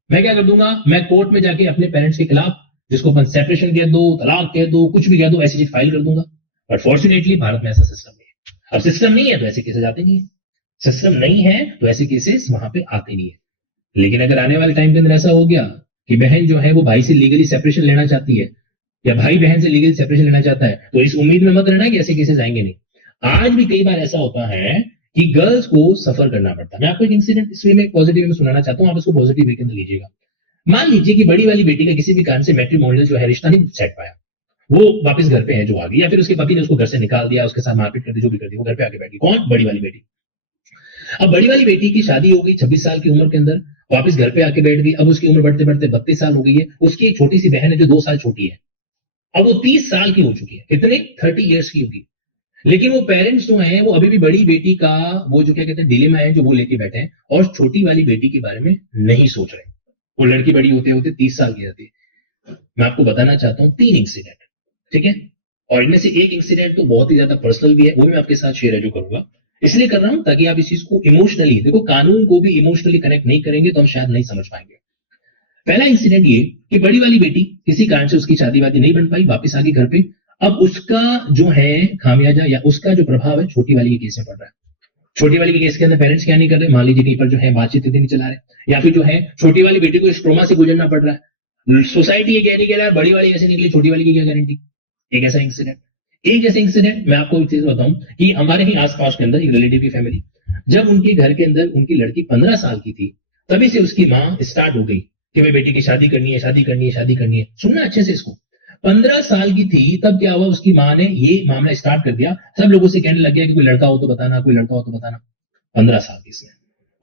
मैं क्या कर दूंगा, मैं कोर्ट में जाके अपने पेरेंट्स के खिलाफ जिसको अपन सेपरेशन कह दो, तलाक कह दो, कुछ भी कह दो, ऐसी चीज फाइल कर दूंगा। बट फॉर्चुनेटली भारत में ऐसा सिस्टम नहीं है। अब सिस्टम नहीं है तो ऐसे केसेस आते नहीं है, सिस्टम नहीं है तो ऐसे केसेस वहां पे आते नहीं है। लेकिन अगर आने वाले टाइम के अंदर ऐसा हो गया कि बहन जो है वो भाई से लीगली सेपरेशन लेना चाहती है, या भाई बहन से लीगली सेपरेशन लेना चाहता है, तो इस उम्मीद में मत रहना कि ऐसे केसेस आएंगे नहीं। आज भी कई बार ऐसा होता है कि गर्ल्स को सफर करना पड़ता है। मैं आपको एक इंसिडेंट इसलिए में पॉजिटिव में सुनाना चाहता हूं, आप इसको पॉजिटिव वे के अंदर लीजिएगा। मान लीजिए कि बड़ी वाली बेटी का किसी भी कारण से मैट्रिमोनियल जो है रिश्ता नहीं सेट पाया, वो वापस घर पे है जो आ गई, या फिर उसके पति ने उसको घर से निकाल दिया, उसके साथ मारपीट कर दी, जो भी कर दी, वो घर पे आके बैठ गई। कौन? बड़ी वाली बेटी। अब बड़ी वाली बेटी की शादी हो गई 26 साल की उम्र के अंदर, वापस घर पे आके बैठ गई। अब उसकी उम्र बढ़ते बढ़ते 32 साल हो गई है। उसकी एक छोटी सी बहन है जो 2 साल छोटी है, अब वो 30 साल की हो चुकी है। कितने? 30 ईयर्स की होगी। लेकिन वो पेरेंट्स जो हैं वो अभी भी बड़ी बेटी का वो जो क्या कहते हैं डिलेमा है जो वो लेके बैठे हैं, और छोटी वाली बेटी के बारे में नहीं सोच रहे। वो लड़की बड़ी होते होते 30 साल की रहती है। मैं आपको बताना चाहता हूं 3 इंसिडेंट, ठीक है? और इनमें से एक इंसिडेंट तो बहुत ही ज्यादा पर्सनल भी है, वो मैं आपके साथ शेयर जो करूंगा। इसलिए कर रहा हूं ताकि आप इस चीज को इमोशनली, देखो कानून को भी इमोशनली कनेक्ट नहीं करेंगे तो हम शायद नहीं समझ पाएंगे। पहला इंसिडेंट ये कि बड़ी वाली बेटी किसी कारण से उसकी शादी वादी नहीं बन पाई, वापस आ गई घर पे। अब उसका जो है खामियाजा या उसका जो प्रभाव है छोटी वाली के केस में पड़ रहा है। छोटी वाली के केस के अंदर पेरेंट्स क्या नहीं कर रहे, मान लीजिए कहीं पर जो है बातचीत नहीं चला रहे, या फिर जो है छोटी वाली बेटी को स्ट्रोमा से गुजरना पड़ रहा है। सोसाइटी ये कह रही है बड़ी वाली ऐसे निकली, छोटी वाली की क्या गारंटी। एक ऐसा इंसिडेंट। एक ऐसा इंसिडेंट मैं आपको एक चीज बताऊं कि हमारे ही आसपास के अंदर एक रिलेटिव की फैमिली, जब उनके घर के अंदर उनकी लड़की 15 साल की थी, तभी से उसकी माँ स्टार्ट हो गई कि मैं बेटी की शादी करनी है, शादी करनी है, शादी करनी है। सुनना अच्छे से इसको। 15 साल की थी तब क्या हुआ, उसकी माँ ने ये मामला स्टार्ट कर दिया। सब लोगों से कहने लग गया कि कोई लड़का हो तो बताना, कोई लड़का हो तो बताना। 15 साल की इसने,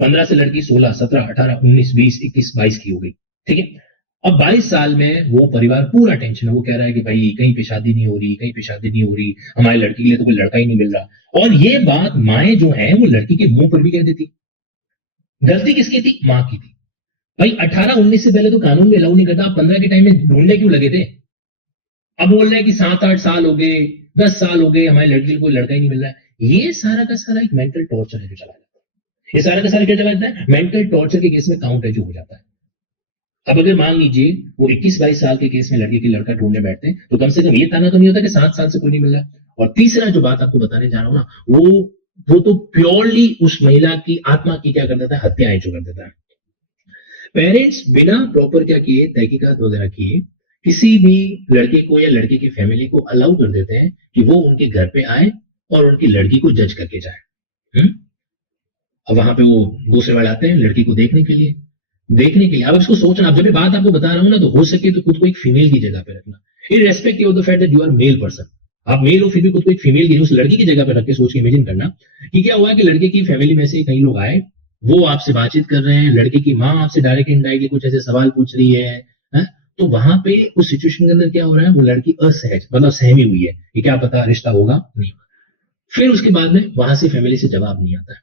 15 से लड़की 16, 17, 18, 19, 20, 21, 22 की हो गई, ठीक है? अब 22 साल में वो परिवार पूरा टेंशन है। वो कह रहा है कि भाई कहीं पे शादी नहीं हो रही, कहीं पे शादी नहीं हो रही, हमारी लड़की के लिए तो कोई लड़का ही नहीं मिल रहा। और ये बात माएँ जो है वो लड़की के मुंह पर भी कह देती। गलती किसकी थी? माँ की थी। भाई 18, 19 से पहले तो कानून भी अलाउ नहीं करता। आप 15 के टाइम में ढूंढने क्यों लगे थे? अब बोल रहे हैं कि 7, 8 साल हो गए, 10 साल हो गए, हमारी लड़की को कोई लड़का ही नहीं मिल रहा है। ये सारा का सारा एक मेंटल टॉर्चर है जो चला जाता है। ये सारा का सारा क्या चला जाता है? मेंटल टॉर्चर के केस में काउंट है जो हो जाता है। अब अगर मान लीजिए वो 21-22 साल के केस में लड़के की लड़का ढूंढने बैठते हैं, तो कम से कम ये ताना तो नहीं होता कि 7 साल से कोई नहीं मिल रहा है। और तीसरा जो बात आपको बताने जा रहा हूं ना, वो तो प्योरली उस महिला की आत्मा की क्या कर देता है, हत्याएं जो कर देता है। पेरेंट्स बिना प्रॉपर क्या किए, तहकीकात वगैरह किए, किसी भी लड़के को या लड़के की फैमिली को अलाउ कर देते हैं कि वो उनके घर पे आए और उनकी लड़की को जज करके जाए। अब वहां पे वो दूसरे वाले आते हैं लड़की को देखने के लिए, अब इसको सोचना। अब जब मैं बात आपको बता रहा हूं ना, तो हो सके तो खुद को एक फीमेल की जगह पे रखना, irrespective of the fact that you are male person. आप मेल हो फिर भी खुद को एक फीमेल की, उस लड़की की जगह पे रख के सोच के इमेजिन करना कि क्या हुआ कि लड़के की फैमिली में से कई लोग आए, वो आपसे बातचीत कर रहे हैं, लड़के की माँ आपसे डायरेक्ट इनडायरेक्टली कुछ ऐसे सवाल पूछ रही है? तो वहां पे उस सिचुएशन के अंदर क्या हो रहा है, वो लड़की असहज मतलब सहमी हुई है कि क्या पता रिश्ता होगा नहीं। फिर उसके बाद में वहां से फैमिली से जवाब नहीं आता है।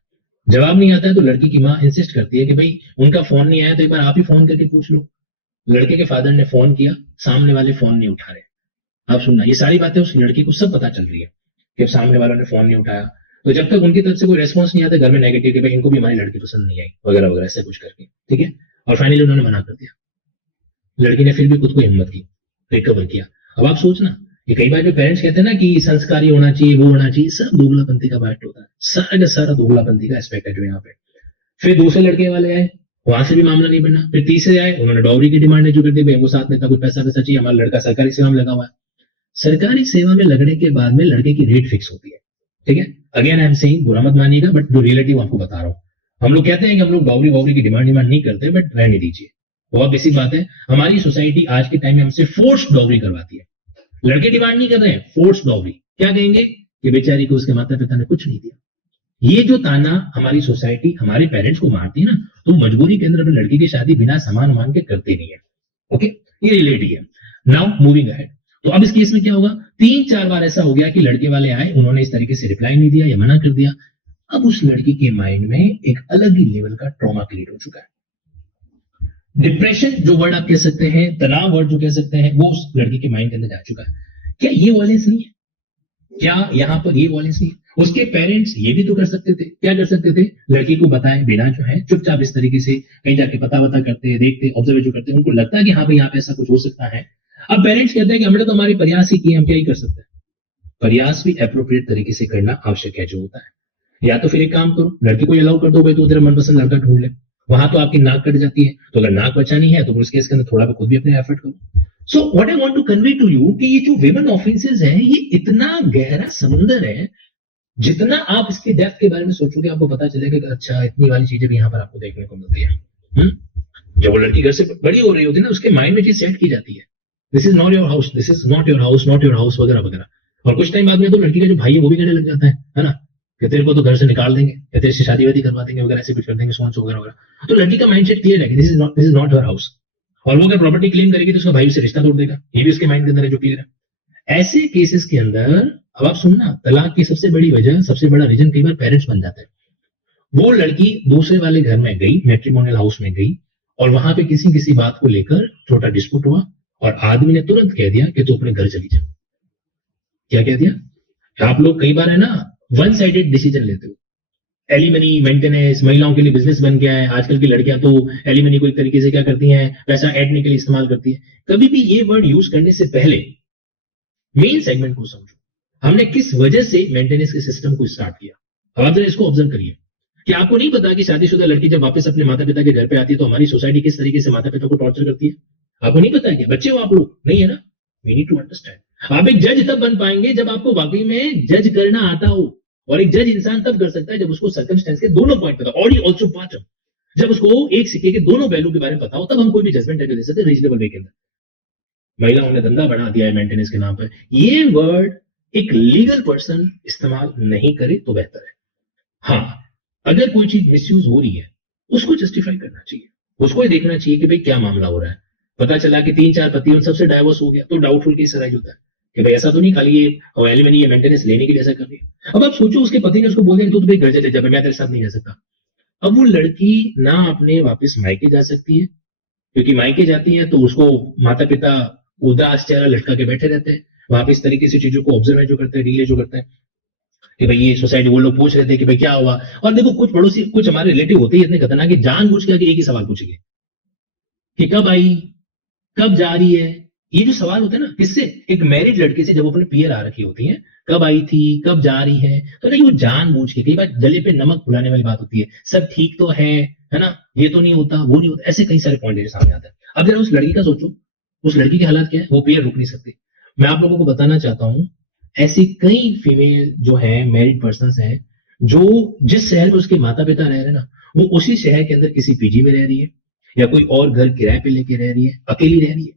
जवाब नहीं आता है तो लड़की की माँ इंसिस्ट करती है कि भाई उनका फोन नहीं आया तो एक बार आप ही फोन करके पूछ लो। लड़के के फादर ने फोन किया, सामने वाले फोन नहीं उठा रहे। आप सुनना, ये सारी बातें उस लड़की को सब पता चल रही है कि सामने वालों ने फोन नहीं उठाया। तो जब तक उनकी तरफ से कोई रेस्पॉन्स नहीं आता घर में नेगेटिव कि भाई इनको भी हमारी लड़की पसंद नहीं आई वगैरह वगैरह ऐसा कुछ करके, ठीक है? और फाइनली उन्होंने मना कर दिया। लड़की ने फिर भी खुद को हिम्मत की, रिकवर किया। अब आप सोचना, ये कई बार जो पेरेंट्स कहते हैं ना कि संस्कारी होना चाहिए, वो होना चाहिए, सब दोगलापंथी का पार्ट होता है। सारा का सारा दोगलापंथी का एस्पेक्ट है जो यहाँ पे। फिर दूसरे लड़के वाले आए, वहां से भी मामला नहीं बना। फिर तीसरे आए, उन्होंने डॉवरी की डिमांड जो कर दी, भाई वो साथ में था, कुछ पैसा वैसा चाहिए, हमारा लड़का सरकारी सेवा में लगा हुआ है। सरकारी सेवा में लगने के बाद में लड़के की रेट फिक्स होती है, ठीक है? अगेन आई एम सेइंग, बुरा मत मानिएगा, बट जो रिलेटिव आपको बता रहा हूँ, हम लोग कहते हैं कि हम लोग डॉवरी वॉवरी की डिमांड नहीं करते, बट रहने दीजिए। बहुत बेसिक बात है, हमारी सोसाइटी आज के टाइम में हमसे फोर्स डॉवरी करवाती है। लड़के डिमांड नहीं कर रहे हैं, फोर्स डॉवरी। क्या कहेंगे कि बेचारी को उसके माता पिता ने कुछ नहीं दिया। ये जो ताना हमारी सोसाइटी हमारे पेरेंट्स को मारती है ना, तो मजबूरी के अंदर लड़की की शादी बिना सामान मान के करते नहीं है। ओके, ये रिलेट है। नाउ मूविंग अहेड, तो अब इस केस में क्या होगा, 3-4 बार ऐसा हो गया कि लड़के वाले आए, उन्होंने इस तरीके से रिप्लाई नहीं दिया या मना कर दिया। अब उस लड़की के माइंड में एक अलग ही लेवल का ट्रॉमा क्रिएट हो चुका है। डिप्रेशन जो वर्ड आप कह सकते हैं, तनाव वर्ड जो कह सकते हैं, वो उस लड़की के माइंड के अंदर जा चुका है। क्या ये वॉयलेंस नहीं है? क्या यहाँ पर ये वॉयलेंस नहीं है? उसके पेरेंट्स ये भी तो कर सकते थे। क्या कर सकते थे? लड़की को बताए बिना जो है चुपचाप इस तरीके से कहीं जाके पता वता करते, देखते, ऑब्जर्व जो करते, उनको लगता है कि हाँ भाई यहाँ पे ऐसा कुछ हो सकता है। अब पेरेंट्स कहते हैं कि हमने तो हमारी प्रयास ही किए, हम क्या ही कर सकते हैं। प्रयास भी अप्रोप्रिएट तरीके से करना आवश्यक है जो होता है। या तो फिर एक काम करो, लड़की को अलाउ कर दो भाई, तो तेरा मनपसंद लड़का ढूंढ ले। वहां तो आपकी नाक कट जाती है, तो अगर नाक बचानी है तो उस केस के अंदर थोड़ा खुद भी अपने एफर्ट करो। So what I want to convey to you कि ये जो विमेन ऑफेंसेस है ये इतना गहरा समुंदर है, जितना आप इसके डेप्थ के बारे में सोचोगे आपको पता चलेगा कि अच्छा इतनी वाली चीजें भी यहाँ पर आपको देखने को मिलती है। जब वो लड़की घर से बड़ी हो रही होती है ना, उसके माइंड में चीज सेट की जाती है, this is not your house, this is not your house, not your house वगैरह वगैरह। और कुछ टाइम बाद में तो लड़की का जो भाई है वो भी कहने लग जाता है ना, कि तेरे को तो घर से निकाल देंगे या तेरे से शादी वादी करवा देंगे वगैरह, ऐसे कुछ कर देंगे, सोच वगैरह वगैरह। तो लड़की का माइंडसेट क्लियर है कि this is not your house. और वो अगर प्रॉपर्टी क्लेम करेगी तो उसका भाई से रिश्ता तोड़ देगा, ये भी उसके माइंड के अंदर है जो क्लियर है। ऐसे केसेस के अंदर अब आप सुनना, तलाक की सबसे बड़ी वजह, सबसे बड़ा रीजन कई बार पेरेंट्स बन जाते हैं। वो लड़की दूसरे वाले घर में गई, मैट्रिमोनियल हाउस में गई, और वहां पे किसी बात को लेकर छोटा डिस्प्यूट हुआ, और आदमी ने तुरंत कह दिया कि तू अपने घर चली जा। क्या कह दिया? आप लोग कई बार है ना वन साइडेड डिसीजन लेते हो। एलिमनी, मेंटेनेंस, महिलाओं के लिए बिजनेस बन गया है। आजकल की लड़कियां तो एलिमनी को एक तरीके से क्या करती हैं, पैसा ऐडने के लिए इस्तेमाल करती है। कभी भी ये वर्ड यूज करने से पहले मेन सेगमेंट को समझो, हमने किस वजह से मेंटेनेंस के सिस्टम को स्टार्ट किया। अब आप जरा इसको ऑब्जर्व करिए कि आपको नहीं पता कि शादीशुदा लड़की जब वापस अपने माता पिता के घर पे आती है तो हमारी सोसाइटी किस तरीके से माता पिता को टॉर्चर करती है। आपको नहीं पता है क्या? बच्चे हो आप लोग, नहीं है ना? We need to understand. आप एक जज तब बन पाएंगे जब आपको वाकई में जज करना आता हो, और एक जज इंसान तब कर सकता है जब उसको सर्कमस्टेंस के दोनों पॉइंट पता हो, और ऑल्सो पार्ट, जब उसको एक सिक्के के दोनों पहलू के बारे में पता हो, तब हम कोई भी जजमेंट दे सकते हैं रीजनेबल वे के अंदर। महिलाओं ने धंधा बढ़ा दिया है मेंटेनेंस के नाम पर, ये वर्ड एक लीगल पर्सन इस्तेमाल नहीं करे तो बेहतर है। हाँ, अगर कोई चीज मिसयूज हो रही है उसको जस्टिफाई करना चाहिए, उसको ये देखना चाहिए कि भाई क्या मामला हो रहा है। पता चला कि 3-4 पति उन सबसे डाइवोर्स हो गया तो डाउटफुल केस राइज होता है कि भाई ऐसा तो नहीं खाली ये एलिमनी या मेंटेनेंस लेने के लिए ऐसा कर दिया। अब आप सोचो उसके पति ने उसको बोल दिया तो भाई घर चले जा, मैं तेरे साथ नहीं रह सकता। अब वो लड़की ना अपने वापस मायके जा सकती है, क्योंकि मायके जाती है तो उसको माता पिता उदास चेहरा लटका के बैठे रहते हैं। वहां पे इस तरीके से चीजों को ऑब्जर्व जो करते हैं, रिले जो करते हैं कि भाई ये सोसाइटी, वो लोग पूछ रहे थे कि भाई क्या हुआ। और देखो कुछ पड़ोसी, कुछ हमारे रिलेटिव होते हैं इतने खतरनाक कि जानबूझ के आगे एक ही सवाल पूछेंगे कि कब आई, कब जा रही है। ये जो सवाल होते हैं ना, किससे? एक मैरिड लड़के से, जब वो अपने पीयर आ रखी होती है, कब आई थी, कब जा रही है। तो नहीं, वो जानबूझ के, कई बार गले पे नमक फुलाने वाली बात होती है, सब ठीक तो है ना, ये तो नहीं होता, वो नहीं होता, ऐसे कई सारे पॉइंट सामने आते हैं। अब जरा उस लड़की का सोचो, उस लड़की के हालात क्या है, वो पीयर रुक नहीं सकती। मैं आप लोगों को बताना चाहता हूं, ऐसी कई फीमेल जो है मैरिड पर्सन है, जो जिस शहर में उसके माता पिता रह रहे हैं ना, वो उसी शहर के अंदर किसी पीजी में रह रही है या कोई और घर किराए पे लेके रह रही है, अकेली रह रही है,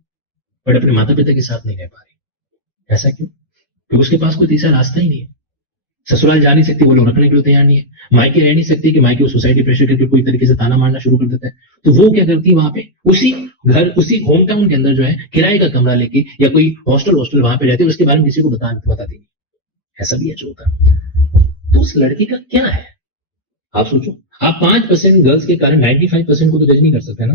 बट अपने माता पिता के साथ नहीं रह पा रही। ऐसा क्यों? क्योंकि उसके पास कोई तीसरा रास्ता ही नहीं है। ससुराल जा नहीं सकती, वो लोग रखने के लिए तैयार नहीं है। मायके रह नहीं सकती कि मायके सोसाइटी प्रेशर करके कोई तरीके से ताना मारना शुरू कर देता है। तो वो क्या करती है, वहां पे उसी घर, उसी होम टाउन के अंदर जो है किराए का कमरा लेके या कोई हॉस्टल वहां पे रहती है, उसके बारे में किसी को बताती नहीं। ऐसा भी है जो होता है। तो उस लड़की का क्या है, आप सोचो। आप 5% गर्ल्स के कारण 95% को तो जज नहीं कर सकते ना।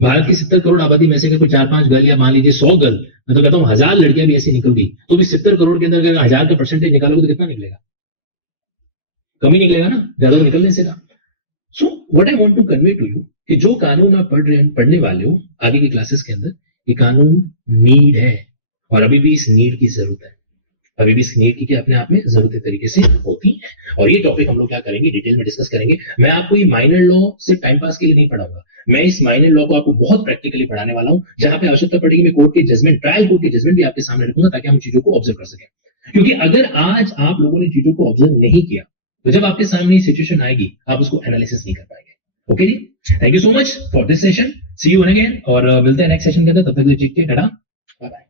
भारत की 70 करोड़ आबादी में से अगर कोई 4-5 गर्ल, या मान लीजिए 100 गर्ल, मैं तो कहता हूं 1000 लड़कियां भी ऐसी निकल गई, तो भी 70 करोड़ के अंदर अगर 1000 का परसेंटेज निकालोगे तो कितना निकलेगा? कम ही निकलेगा ना, ज्यादा तो निकल नहीं सकेगा। So what I want to convey to you कि जो कानून आप पढ़ने वाले हो आगे की क्लासेस के अंदर, ये कानून नीड है, और अभी भी इस नीड की जरूरत है। अभी भी इस नीड की अपने आप में जरूरत तरीके से होती है। और ये टॉपिक हम लोग क्या करेंगे, डिटेल में डिस्कस करेंगे। मैं आपको ये माइनर लॉ सिर्फ टाइम पास के लिए नहीं पढ़ाऊंगा, मैं इस माइनर लॉ को आपको बहुत प्रैक्टिकली पढ़ाने वाला हूं, जहां पे आवश्यकता पड़ेगी मैं कोर्ट के जजमेंट, ट्रायल कोर्ट के जजमेंट भी आपके सामने रखूंगा, ताकि हम चीजों को ऑब्जर्व कर सकें। क्योंकि अगर आज आप लोगों ने चीजों को ऑब्जर्व नहीं किया, तो जब आपके सामने सिचुएशन आएगी आप उसको एनालिसिस नहीं कर पाएंगे। ओके जी, thank you so much for this session, see you again, और मिलते हैं नेक्स्ट सेशन के अंदर। तब तक take care, tata, bye bye.